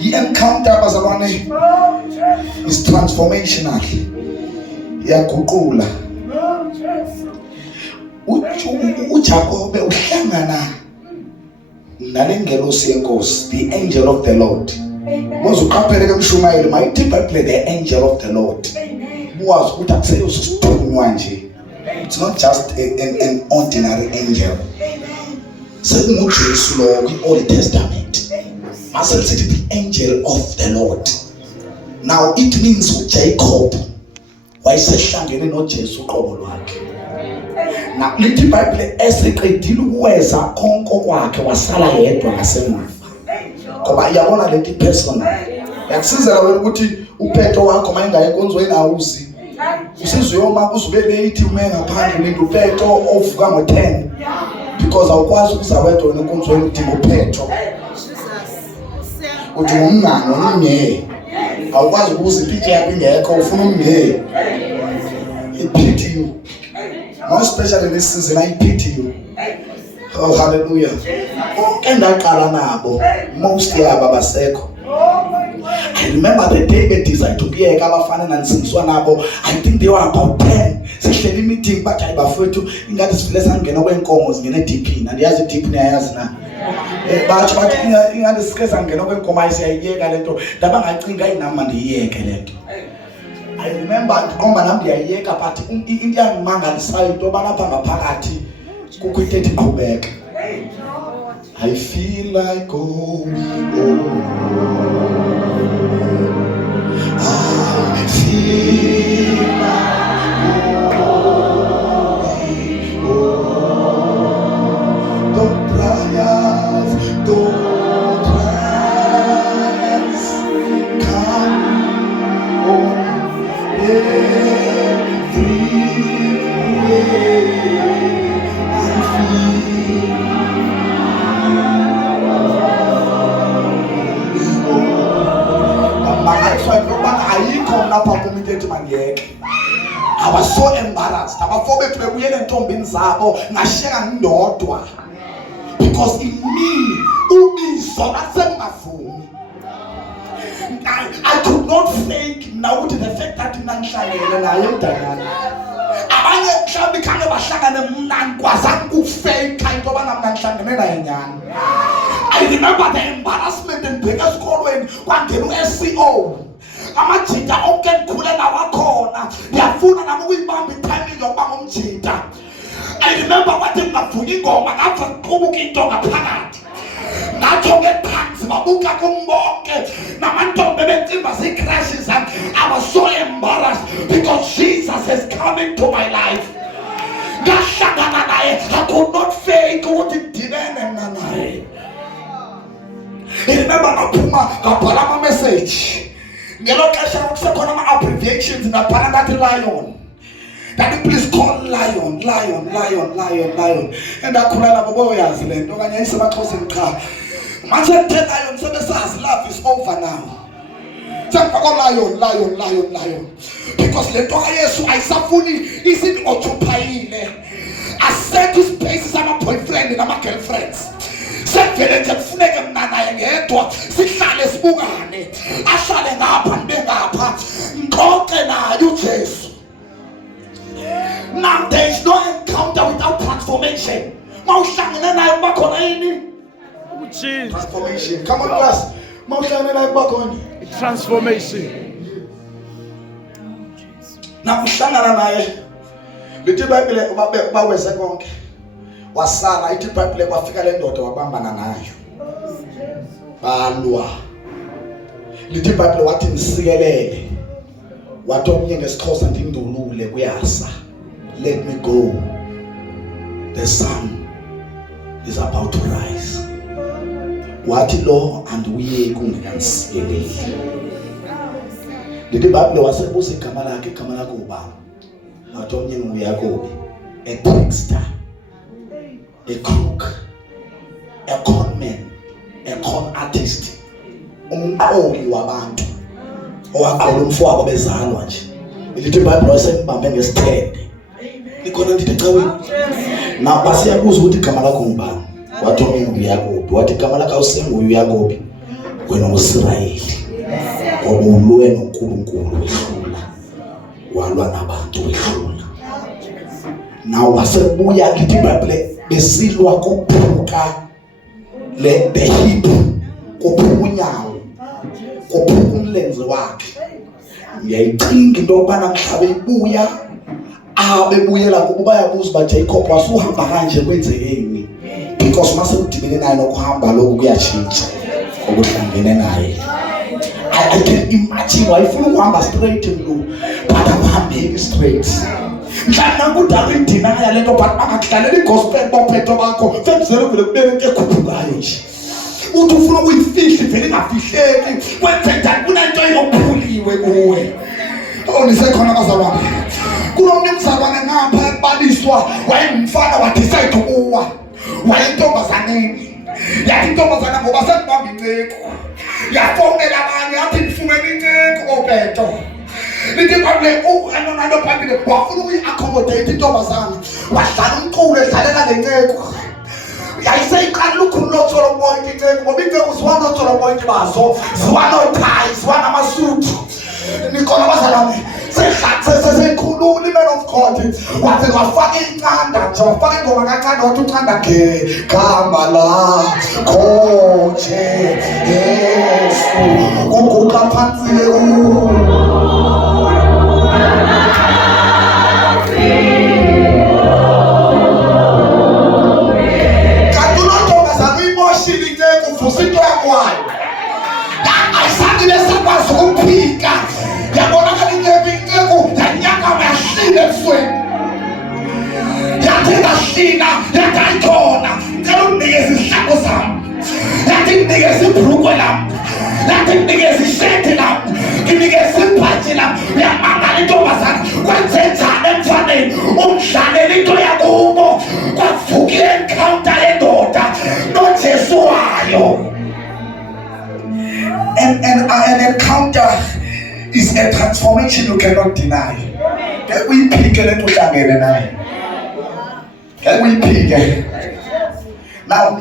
I-encounter bazalwane is transformational. Yaguqula. uJakobe uhlangana nalengelosi yenkosi, the angel of the Lord. Bozo uqaphele ke mshumayeli mayithi iBhayibheli the angel of the Lord. Buwazi ukuthi akuseyoso sithunywa nje. It's not just an ordinary angel. SekuNguJesu lo kwi-Old Testament. Mase sithi the angel of the Lord. Now it means uJacob wayesehlangene noJesu uqobo lwakhe. Na lithi iBhayibheli eseqedile ukuweza konke kwakhe wasala yedwa ngasemuva. Ngoba iyabona lento personal. Yakusizela wena ukuthi uphetho wakho mayingaye enkonzweni awuzi. Usizuyoma kuzube late ume ngaphandle lento uphetho ovuka ngo10 because awukwazi ukuzawedwa wena enkonzweni udinga uphetho. Uthi umngane umnye. Awukwazi ukuza ipicture yakho ingekho ufuna umnye. It pity you. More especially in this season, I pity you. Oh, hallelujah. And I call nabo. Most yaba basekho. I remember the day they decided to be a Galafan and Simpsonabo. I think they were about 10. Sexually meeting, but I buffer to in that lesson get away comos in a deep and he has a deep nears now. But in a discuss and get away come I say, yeah, the bank I think I know money, yeah, I remember kwamba nambi yayeka but Indian manga decided to bana panga phakathi kukwithethe qhubeka. I feel like going home. I feel like going home. Don't trials, don't trials come on every way. I feel I was so embarrassed. Abafowethu bebuyele entombini zabo ngashiyeka ngindodwa because in me ubizo lasengavumi. I could not fake now with the fact that nangihlangene naye umdanyana. Abanye mhlawumbe khane bahlangane mnandi kwazange ukufake into bana mina ngihlangene naye nyana. I remember the embarrassment ngibheka esikolweni kwangena u-SCO. Amajita onke ngikhule nawakhona ngiyafuna nami ukuyibamba itiming yokuba ngumjita. I remember wathi ngingavula ingoma ngapha ngiqubuka into ngaphakathi ngathi ngephansi babuka kumbonke namantombi bencimba zicrashes. I was so embarrassed because Jesus is coming to my life. Ngahlangana naye, I could not fake ukuthi ngidibene naye. I remember ngaphuma ngabhala ama-message. Ngelo xesha kusekhona ama-abbreviations ngabhala ngathi lion. Daddy, please call lion. And akhula nabo boyazi le nto okanye ayisemaXhoseni cha. Manje ngithe lion sebesazi love is over now. Sengifaka lion. Because le nto kaYesu ayisafuni izinto othupayile. Asethe ispaces ama-boyfriend nama-girlfriends. Sekuvele nje kufuneke mina naye ngedwa sihlale sibukane. Ahlale ngapha nibe ngapha ngixoxe naye uJesu. Now there is no encounter without transformation. Mawuhlangene naye kuba khona yini? Transformation. Come on class. Mawuhlangene naye kuba khona transformation. Now uhlangana naye lithi iBhayibheli baweze konke. Wasala ithi iBhayibheli kwafika le ndoda wabambana nayo. Balwa. Lithi iBhayibheli wathi nisikelele. Wathi omnye ngesiXhosa ndindulule kuyasa. Let me go. The sun is about to rise. Wathi lo andiuye kungekanisikeleli. Lithi iBhayibheli wasebuza igama lakhe ubani. Wathi omnye nguYakobi. A trickster, a crook, a conman, a con artist. Umqoli wabantu. Owaqola umfowabo bezalwa nje. Lithi iBhayibheli wasembambe ngesithende. Ikhona ndithi ecaweni. Na basiyabuza ukuthi igama lakho ngubani? Wathi omnye nguYakobi. Wathi igama lakho awusenguYakobi. Wena uIsrayeli. Ngoba ulwe noNkulunkulu wehlula. Walwa nabantu wehlula. Now wasebuya lithi iBhayibheli besilwa kuphuka the hip. Kuphuka unyawo. Kuphuka umlenze wakhe. Ngiyayicinga into yokubana mhlabe ibuya abebuyela kuba bayabuza ba Jacob wasuhamba kanje kwenzekeni because mase udibene naye nokuhamba lokho kuyatshintsha okuhlangene naye. I can imagine wayefuna ukuhamba straight lo but akuhambeki straight. Mhlawumbe kudala indinaya lento but bakakuhlalela igospel bophetho bakho femzelo vele kubene into ekhuphukayo nje. Uthi ufuna ukuyifihla vele ingafihleki kwenzeka kunento eyophuliwe kuwe. Nisekhona bazalwane. Kunomnumzalwane ngapha ekubaliswa wayemfana wadecide ukuwa. Wayintombazaneni. Yathi intombazana ngoba sekubamba inceko. Yafonela abanye yathi ngifumene inceko ophetho. Lithi iBhayibheli anonalo phambili wafuna ukuyi-accommodate intombazana. Wadlala umculo edlalela le nceko. Yayiseyiqala ukukhulula uSolomon inceko ngoba inceko ziwana uSolomon bazo. Ziwana uKhayi, ziwana amasuthi. Nikona bazalwane seyikhulula iman of God wathi wafaka incanda nje wafaka ingoma kancane wathi uncanda gama lakho Jesu kuguqa phansi ayikwazi ukuphika yabonakala inyeku yanyakama yahlile ebusweni yathi ngahlina yathi ayikhona ngicela unginikeze isihlalo sami yathi nginikeze ibhrukwe lami yathi nginikeze isheti lami nginikeze ibhaji lami uyamangala intombazana kwenze njani emfaneni umdlalela into yakubo kwavuka i-encounter yendoda noJesu wayo. An encounter is a transformation you cannot deny. Ngeke uyiphike lento uhlangene nayo. Ngeke uyiphike. Now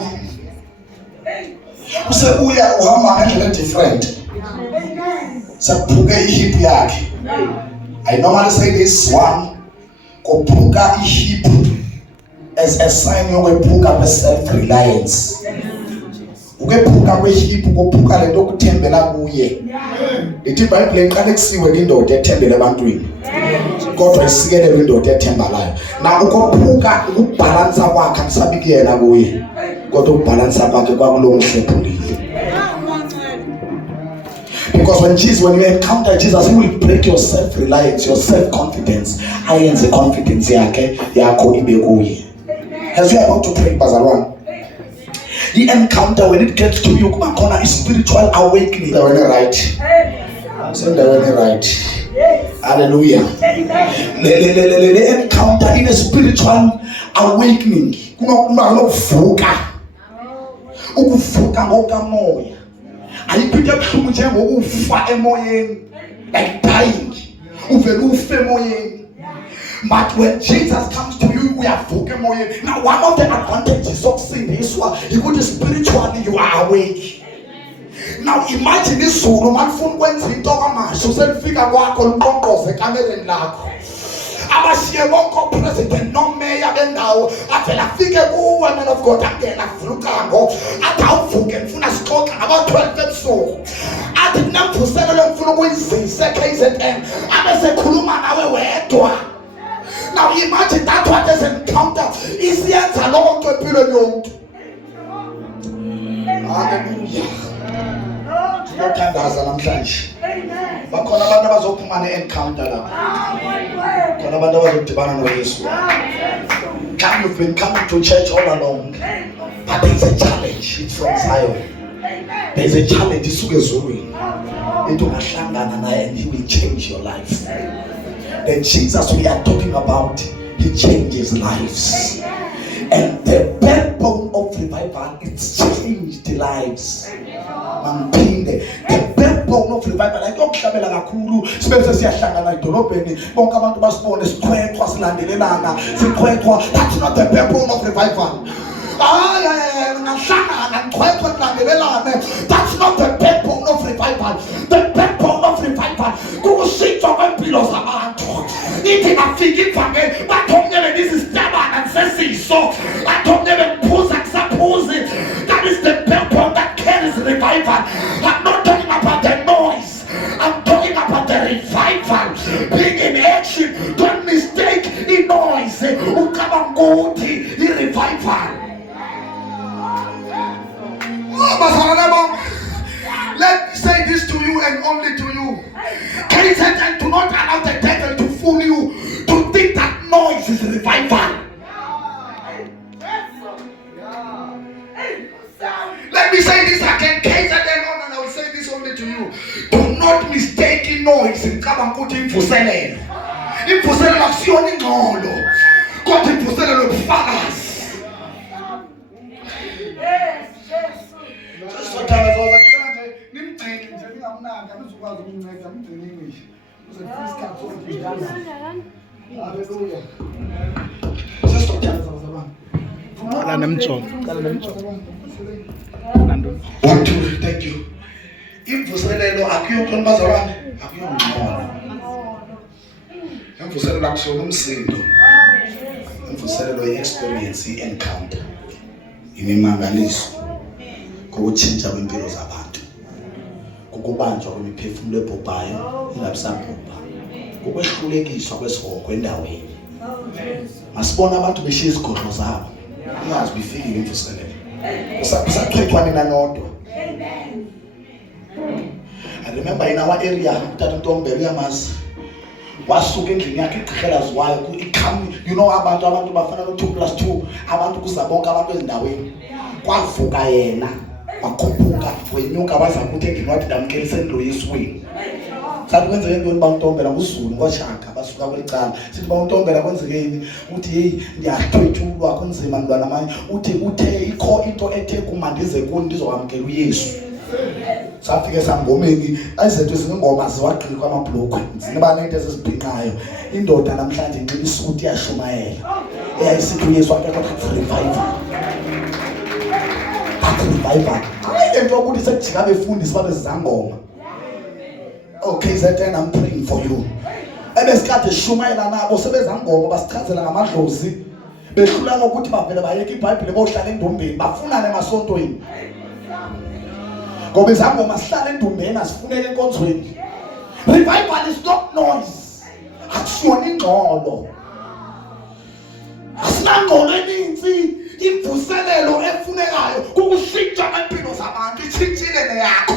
usebuya uhamba ngendlela different. Saphuke ihip yakhe. I normally say this one, kophuka ihip as a sign yokuphuka self-reliance. Ukephuka kwehip kophuka lento okuthembela kuye. Ithi iBhayibheli iqala kusiwe indoda ethembele ebantwini. Kodwa isikelele indoda ethembalayo. Na ukophuka ukubhalansa kwakhe akusabi kuyena kuye. Kodwa ukubhalansa kwakhe kwakulo mhlephulile. Because when you encounter Jesus, he will break your self-reliance, your self-confidence. Ayenze confidence yakho ibe kuye. As you are about to pray, Bazalwan, the encounter when it gets to you, kuba khona spiritual awakening. They were right. Say they were right. Hallelujah. The encounter in a spiritual awakening. Ukuvuka ngokamoya. Ayiphethe ebuhlungu njengokufa emoyeni, like dying. Uvele ufe emoyeni. But when Jesus comes to you, we are focused more. Now, one of the advantages of sin is what spiritually you are awake. Now, imagine this soul, man, when you talk about so figure what concourse, cameron lako. Abashie wonko president, no mayor, and now I feel a figure who woman of God again, a flukango, at how fucking Funascock, about 12 soul. I did not for 7 fluency, seconds and I'm a Kuluma away to. Now imagine that what is encounter is the answer long to period. Hallelujah. Your time has an amount. But Konabanda was open money encounter. Konabanda was to ban away this one. Come, you've been coming to church all along. But there's a challenge. It's from Zion. There's a challenge. It's Sugazuri. Into Mashangana and he will change your life. The Jesus we are talking about, he changes lives. And the backbone of revival, it's changed lives. The backbone of revival, I don't care about Kuru, especially Shangana Dolopeni, Bonkaman Basbon, Square, Landelana, that's not the backbone of revival. That's not the backbone of revival. The backbone of revival. Go sit on pillows about eating a fig for me. But don't never this is Taban and Sessi. So I don't never pose and suppose it. That is the backbone that carries revival. I'm not talking about the noise. I'm talking about the revival. Being in action. Don't mistake the noise. Ukamangoti, the revival. Let me say this to you and only to you. Satan, do not allow the devil to fool you to think that noise is revival. Let me say this again. Satan, and I will say this only to you. Do not mistake noise in Kabankuti Infusele. Infusele action in Golo. God Infusele of fathers. Thank you. Imvuselelo akuyo konbazalwane akuyo ngcono. Imvuselelo akusona umsindo. Imvuselelo i-experience i-encounter. Imimangaliso. Kokutshintsha kwempilo zabantu. Kukubanjwa kwemiphefumulo ebhubhayo ingabisabhubha. Kokwehlulekiswa kwesihoko endaweni. Masibona abantu beshiya izigodlo zabo. Ingazi bifikile imvuselelo. Usaqhethwa nina nodwa. remember in our area utata uNtombela uyamazi wasuka endlini yakhe igqihela ziwayo ikhami you know abantu bafana no 2+2 abantu kuzabonke abantu ezindaweni kwavuka yena wakhuphuka wenyuka waza kuthi endlini wathi ndamkela isendlo yeswini sathi kwenzeke into uNtombela nguzulu ngoshaka basuka kwelicala sithi uNtombela kwenzekeni uthi hey ndiyathwetshulwa kunzima mntwana manje uthe ikho into ethe kumandize kuni ndizokwamkela uYesu safike sangomeni izinto ezingoma ziwagqika amabhlokwe zinibane into ezibhinqayo indoda namhlanje inxiba isuti yashumayela eyayisithi uYesu akekho revival into ukuthi sekujika befundisi babe zangoma. Okay, then I'm praying for you. Ebesikade shumayela nabo sebezangoma basichazela ngamadlozi behlulanga ukuthi bavele bayeke iBhayibheli bohlala endombeni bafunane emasontweni. Ngoba izangoma sihlala endombeni asifuneke enkonzweni. Revival is not noise. Akusiyona ingxolo. Asinangxolo eninzi. Imvuselelo efunekayo kukushintsha impilo zabantu itshintshile neyakho.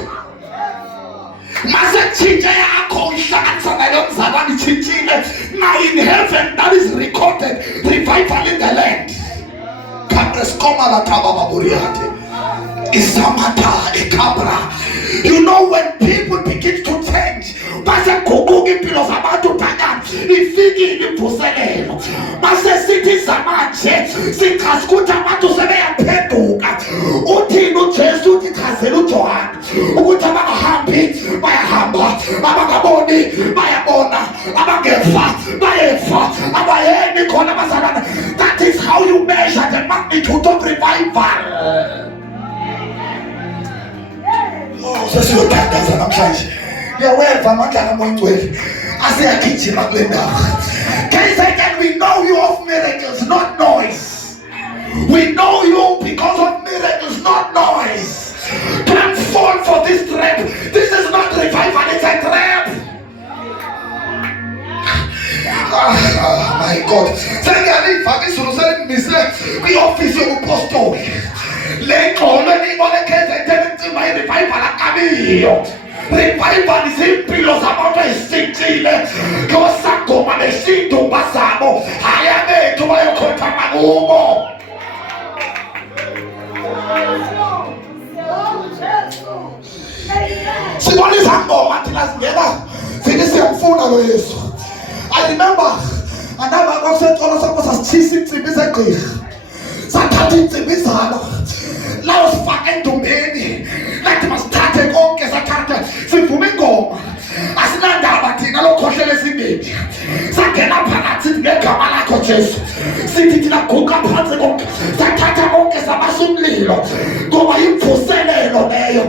Mase tshintshe yakho ihlanganisa nayo mzalwane itshintshile. Now in heaven that is recorded revival in the land. Kabreskoma la tababa buriate. Isamata ekabra. You know when people begin to change, base kuguga impilo zabantu phakathi ifike imvuselelo. Mase sithi zamanje sichasikuthi abantu sebeyaphenduka. Uthini uJesu uthi chazela uJohane ukuthi abangahambi bayahamba, abangaboni bayabona, abangefa bayefa, abayeni khona bazalana. That is how you measure the magnitude of revival. Oh, sesiyothandaza namhlanje. Ngiyaweva amandla kaMoya Ngcwele. Asiyagijima kule ndawo. Can you say that we know you of miracles, not noise? We know you because of miracles, not noise. Don't fall for this trap. This is not revival, it's a trap. Oh my God. Sengiyaliva isizulu selimise kwi-office yobuapostoli. Le ngxolo eniyibona ekhezethele incima i-revival akabiyo. Revival izimpilo zabantu ezisintshile. Ngosangoma nesindumba zabo. Hayi abethu bayokhothama kubo. Sibona izangoma thina singena sithi siyamfuna lo Yesu. I remember anaba kwakusethola sakho sasitshisa insimbi zegqirha. Sathatha insimbi zalo. Lawo sifake endombeni. Lathi masithathe konke sathatha sivume ingoma. Asinandaba thina lokhohlele sibindi. Sangena phakathi ngegama lakho Jesu. Sithi thina guqa phansi konke. Sathatha konke sabasa umlilo. Ngoba imvuselelo leyo.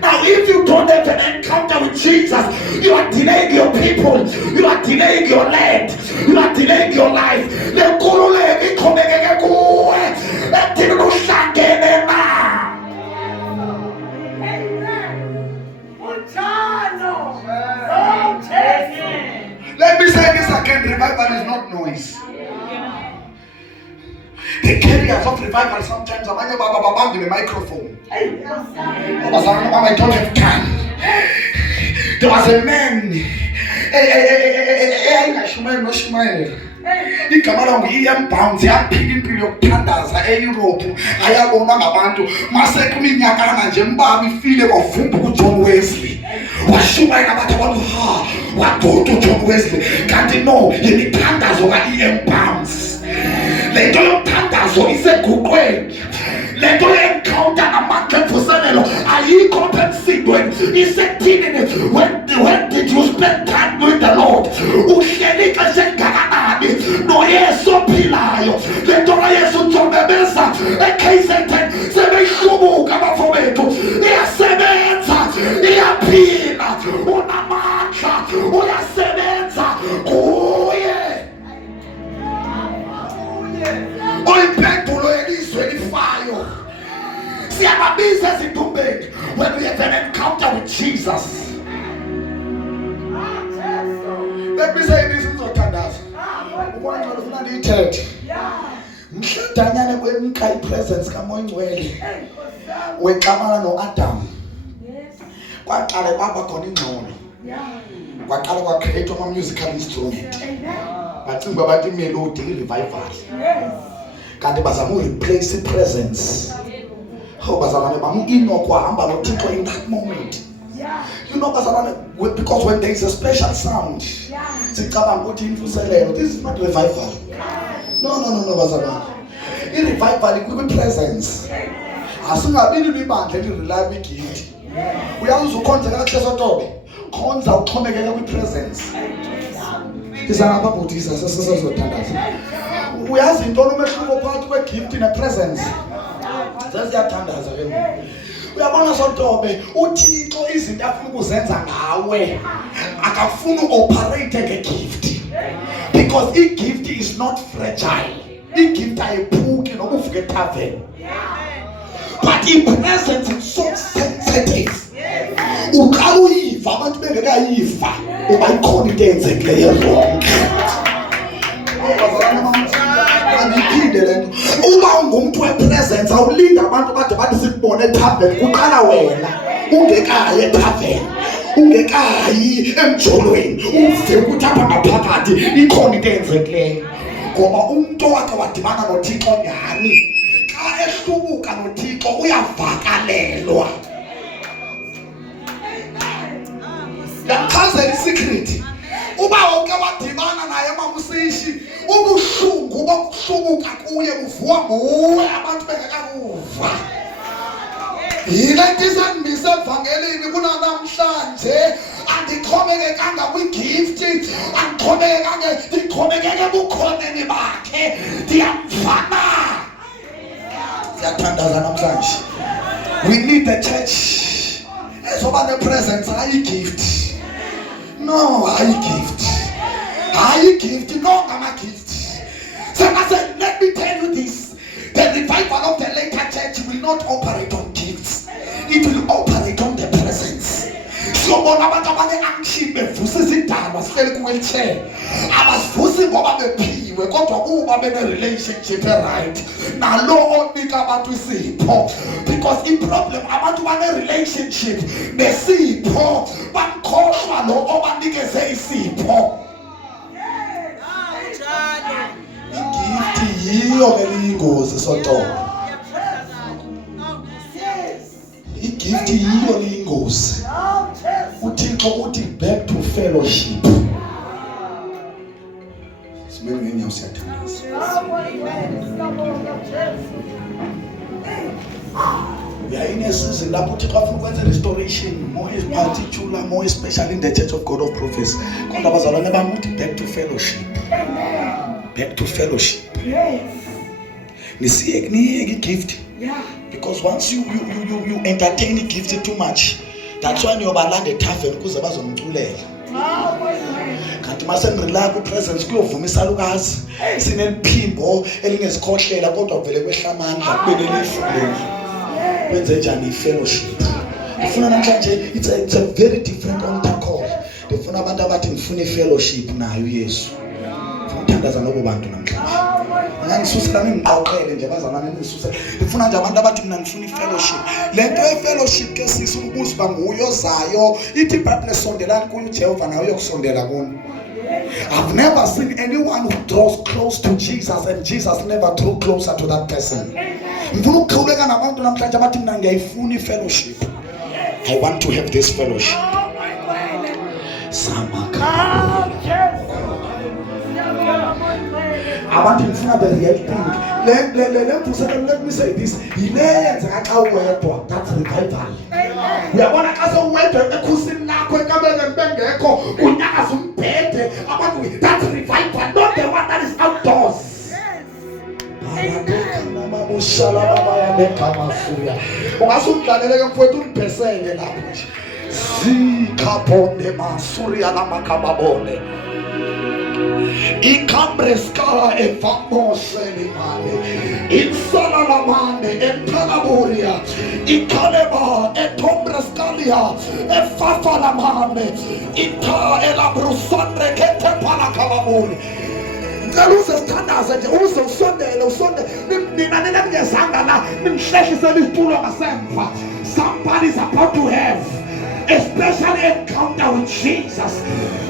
Now if you don't have an encounter with Jesus, you are delaying your people, you are delaying your land, you are delaying your life. Le nkululeko iqhubekeke kuwe. Ethini uhlangene na. Let me say this again, revival is not noise. The carriers of revival sometimes abanye baba babambe the microphone. I don't have time. There was a man. Igama langu Ian Bounds yaphila impilo yokuthandaza eEurope ayabona ngabantu mase kuminyakana nje mbaba ifile kwavumba uJohn Wesley washumayela abantu wadoda uJohn Wesley kanti no yimithandazo kaIan Bounds. Lento yokuthandazo iseguqweni. Lento encounter namandla emvuselelo ayikho phemsindweni isethini. When did you spend time with the Lord? Uhleli ixesha engakanani noYesu ophilayo? Lento kaYesu uJohn eKZN sebeyihlubuka abafowethu iyasebenza iyaphila unamandla uyasebenza kuye. Oyimpendulo yelizwe lifayo. Siyababiza ezintumbeni when we have an encounter with Jesus. Let me say this izothandaza. Ukwangcwele ufuna ndiyithethe. Mhladanyane kwemika ipresence kaMoya Ngcwele. Wexamana noAdam. kwaqala kwaba khona ingxolo kwaqala kwacreate ama musical instrument bacinga bathi melody revival kanti bazama replace presence bazama bamu inokwa hamba noThixo in that moment. You know, because when there is a special sound, this is not revival. No, bazalwane. In revival, it will be presence. As soon as you rely on gift, we also contact Tobe. Konza uxhomekeke kwi presence. Isana babudisa sesizothandaza. Uyazi into nomehluko phakathi kwe gift ne presence. Sesiyathandaza ke. Uyabona Sotobe, uThixo izinto afuna ukuzenza ngawe akafuna uoperate ngegift. Because a gift is not fragile. A gift ayiphuki noba ufike ethaveni. But in presence it's so sensitive. Uqala uyiva abantu bengekayiva uba ikhona into eyenzekileyo wrong. Andiphinde lento. Uba ungumuntu wepresence awulinda abantu bade bathi sikubone ethaveni kuqala wena ungekayi ethaveni. Ungekayi emjolweni uve ukuthi apha ngaphakathi ikhona into eyenzekileyo. Ngoba umuntu wakhe wadibana noThixo nyani xa ehlubuka noThixo uyavakalelwa. Yachazela isecret. Uba wonke wadibana naye mamusishi ubuhlungu bokuhlubuka kuye kuvuwa nguwe abantu bengekakuva. Yile ndizandise evangelini kunanamhlanje andixhomekekanga kwigift ndixhomekeke ebukhoneni bakhe ndiyamfana. Siyathandaza namhlanje. We need the church ezoba nepresence hayi gift. No, hayi gift. Hayi gift, no ngama gift. So I said, let me tell you this. The revival of the later church will not operate on gifts. It will operate on the presence. Siyobona abantu abane-action bevusa izidalwa sihleli ku-wheelchair. Abasivusi ngoba bephiwe kodwa kuba bene-relationship right nalo onika abantu isipho. Because i-problem abantu bane-relationship nesipho bamkhohlwa lo obanikeze isipho. Igift yiyo ke liyingozi Sotobe. Igift yiyo liyingozi. uThixo uthi back to fellowship. Simele ngenyawo siyathandaza. We are in a season lapho uThixo afuna ukwenza restoration more particular, more especially in the Church of God of Prophets. Kodwa abazalwane bami uthi back to fellowship. Back to fellowship. Nisiye gift. Because once you entertain a gift too much, that's why niyobalanda ethaveni kuze bazomculela. Kanti mase nirela ku presence kuyovuma isalukazi sineliphimbo elinezikhohlela kodwa kuvele kwehlamandla kube nelifuleni. Kwenze njani i-fellowship? Ngifuna namhlanje it's a very different altar call. Ngifuna abantu abathi ngifuna i-fellowship nayo uYesu. Ngithandaza nobo bantu namhlanje. Ngisusela ngiqoqele nje bazalwane ngisusela. Ngifuna nje abantu abathi mina ngifuna i-fellowship. Lento ye-fellowship ke sisi ukubuza ba nguyo zayo. Ithi iBhayibheli sondelani kuyo uJehova nawe uyokusondela kuno. I've never seen anyone who draws close to Jesus and Jesus never drew closer to that person. Ngifuna ukuqhubeka nabantu namhlanje abathi mina ngiyayifuna i-fellowship. I want to have this fellowship. Samaka. Abantu ngifuna the real thing. Let me say this. Ilenza xa uwedwa, that's revival. Uyabona xa sowedwa ekhusini lakho ekameni bengekho unyakaza umbhede abantu, that's revival, not the one that is outdoors. Namabushala baba yabekamafuya. Ungasudlaleleke mfowethu umbhesele lapho nje. Zikhabonde masuria lamakababone. Ikambreska efamosele mane insala la mane empalaburia ikaleba etombreskalia efafa la mane ita elabrusandre kete palakababuri. Ngicela uzesithandaze nje usondele mina ningezanga la nimhlehlisele isitulo ngasemva. Somebody is about to have a special encounter with Jesus,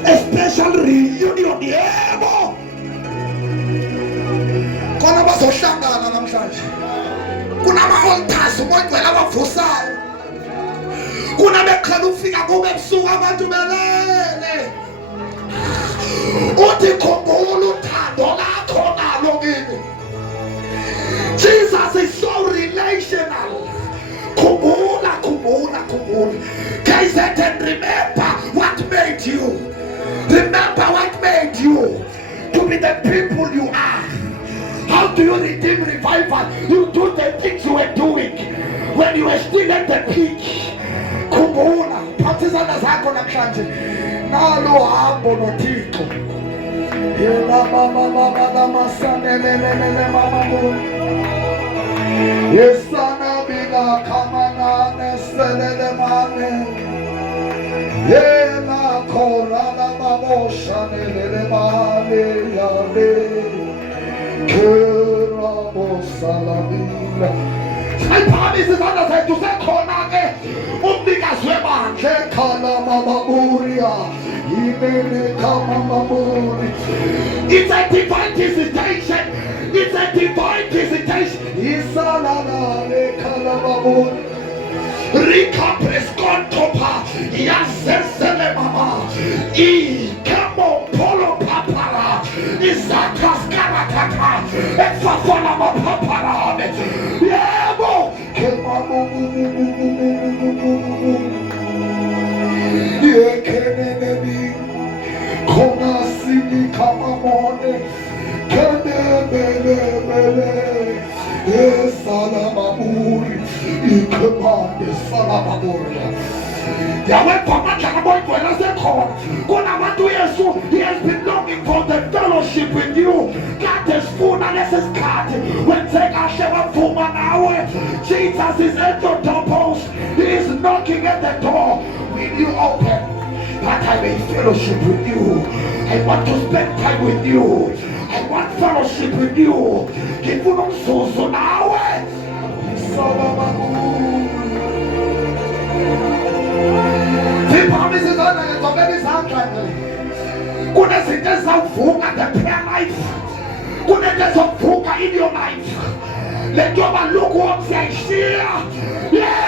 a special reunion. Yebo. Kona bazohlangana namhlanje. Kunama-altars umoya ogcwele abavusayo. Kunabekhala ufika kube ebusuku abantu belele. Uthi khumbula uthando lakho nalo kimi. Jesus is so relational. Khumbula. Guys, and remember what made you. Remember what made you to be the people you are. How do you redeem revival? You do the things you were doing when you were still at the peak. Khumbula, phathizana zakho namhlanje. Nalo hambo noThixo. Yela baba masanelelele mama. Yesana bila kamana neselele mane. Yela korala babosha nelele mane yale. Kera bosalamila. I promise is others like to say konake. Umnikazi webandle khala mamaburia. Imene kama mamuri. It's a divine visitation. It's a divine visitation. Isalala le khala mamuri. Rika preskontopa. Yasesele mama. Kamo polo papara. Isakas karataka. Efafala mapapara. Yebo. Kemamu. Yekenenemi. Kona sini kamamone. Kenemele. Salamamuri. Ikemande salamamuri. Yahweh command boy to another call. He has been longing for the fellowship with you. God is full and this is God. When take Hashem Fuma now, Jesus is at your doorpost. He is knocking at the door. Will you open? That I may fellowship with you. I want to spend time with you. I want fellowship with you. Give you no so now. The promises are not already soundtrack. Kuna sitesa ufunga the prayer life. Kuna sitesa ufunga in your life. Let your man look what they see. Yeah,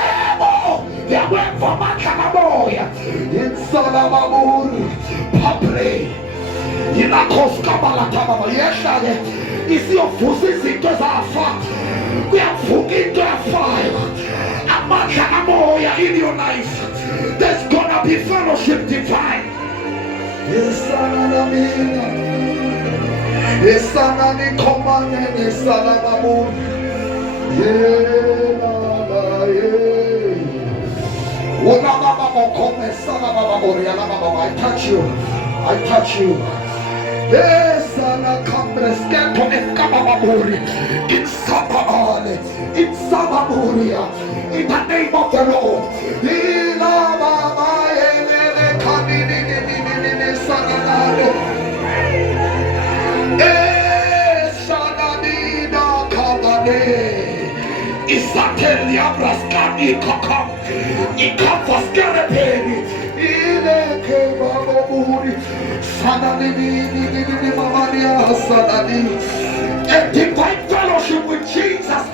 they went for my canaboya. In Salamamur, Papre. In a Koskabala Tamama. Yes, is your forces into Zafa. We are forgetting to fire. A man canaboya in your life. There's gonna be fellowship divine. Yes, Sanani command and Salamamu. I touch you. Yes, Sana Cambres Canton and Kamamuri. In Sabamale, in Samamuria, in the name of the Lord. Isatelia braskani kokam ikafas kerepeni ile kebaburi sanani ni mamania sanani a divine fellowship with Jesus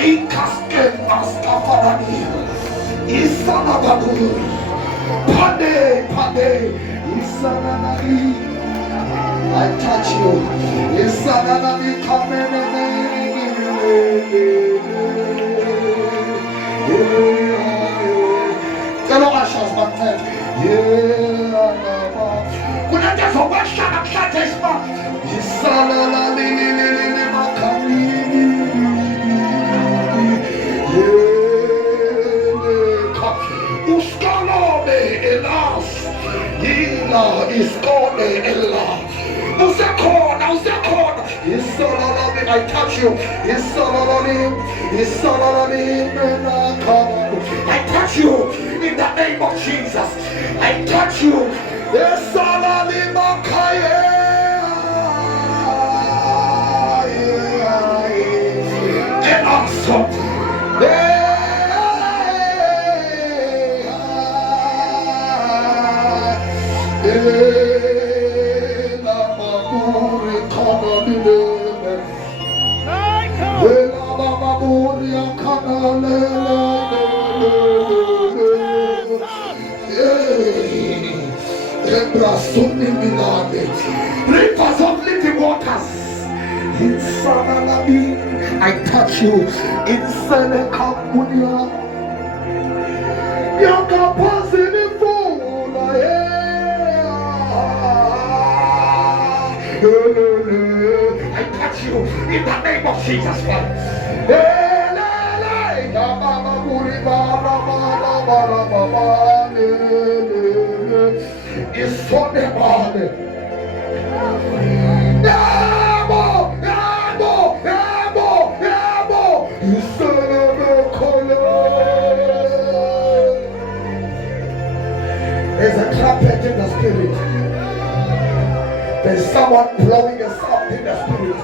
ikaske maskafarani isanababuri pade isanani. I touch you isanani kamene. Fellow ushers, my friend. Kuna tesa washa na khatesma. Isalala lili makani. Uskalome elas. Ila iskole ela. Usekona. I touch you. I touch you in the name of Jesus. I touch you. And also, Rivers of living waters. I touch you inside the Cambodia. Your capacity full. I touch you in the name of Jesus Christ. It's so demanding. There's a trumpet in the spirit. There's someone blowing a sound in the spirit.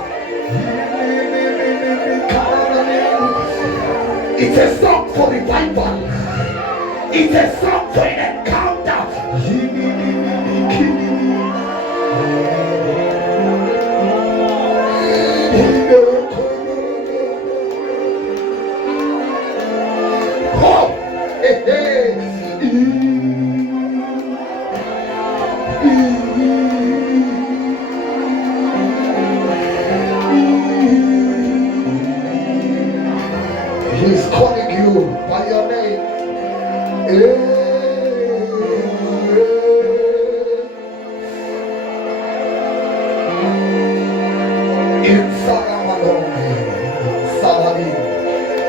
It's a song for revival. It's a song for an encounter. Oh, hey, hey. He's calling you by your name.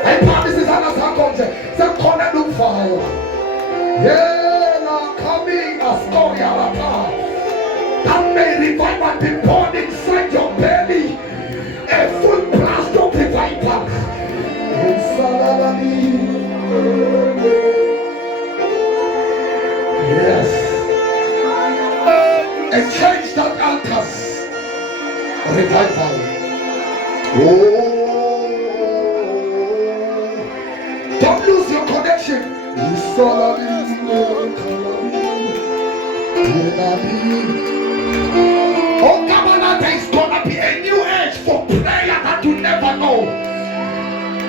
I promise this another concept. It's a corner fire. Yeah, coming a story of that may revival be born inside your belly. A full blast of revival. Yes. And change that altars. Revival. Oh. Don't lose your connection. Oh, Kabbalah, there is gonna be a new age for prayer that you never know.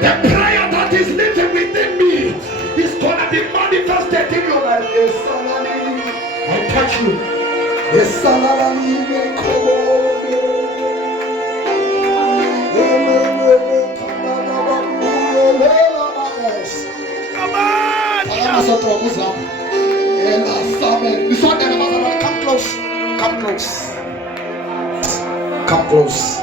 The prayer that is living within me is gonna be manifested in your life. I touch you. Come close. Come close. Come close.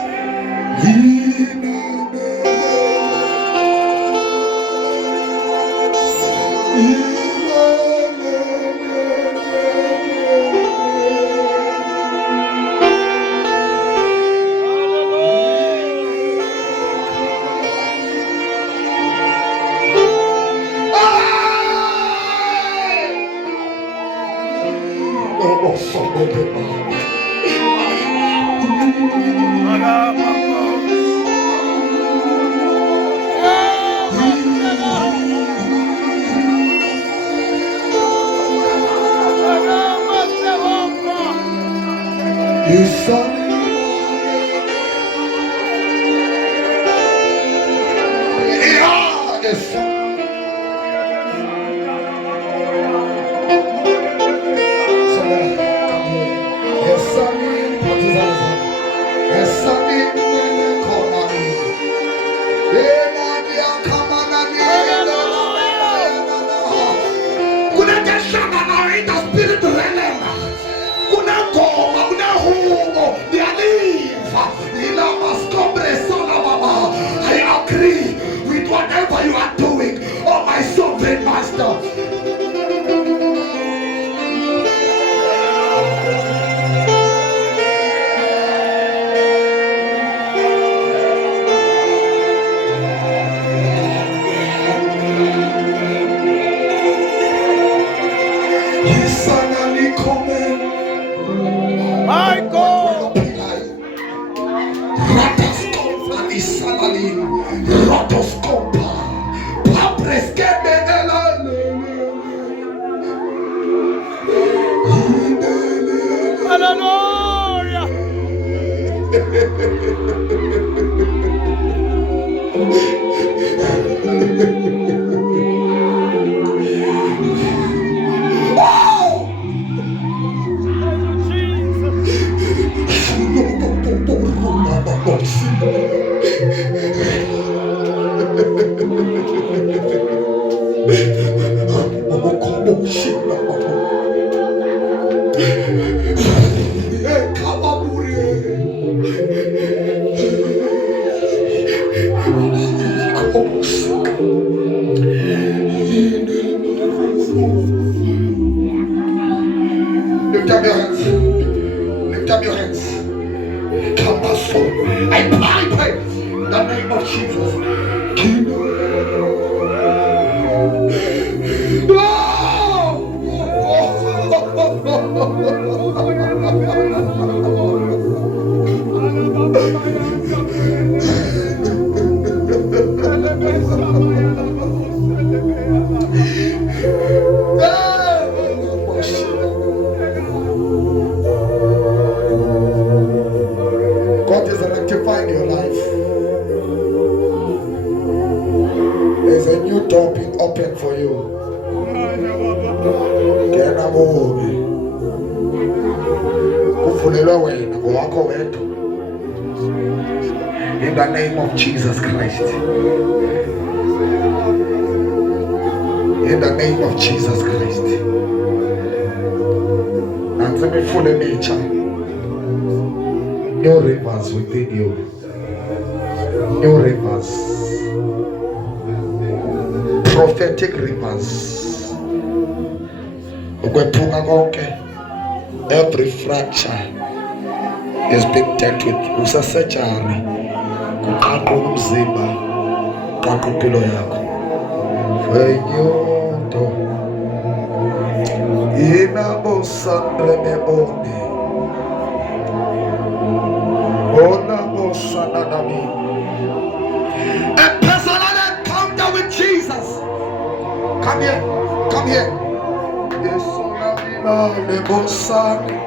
I agree with whatever you are doing, oh my sovereign master. Son Lift up your hands. Lift up your hands. Come on, soul. I pray in the name of Jesus. God is rectifying your life. There's a new door being opened for you. In the name of Jesus Christ. In the name of Jesus Christ. And to be full of nature. New rivers within you. New rivers. Prophetic rivers. Every fracture is being dealt with. Usasejari. Kukako mzima. Kukako pilo yako. Fenyoto. Inabo sandre nebone. Onabo sanadami. A personal encounter with Jesus. Come here. Come here. Yes, Sonamina Lebosan.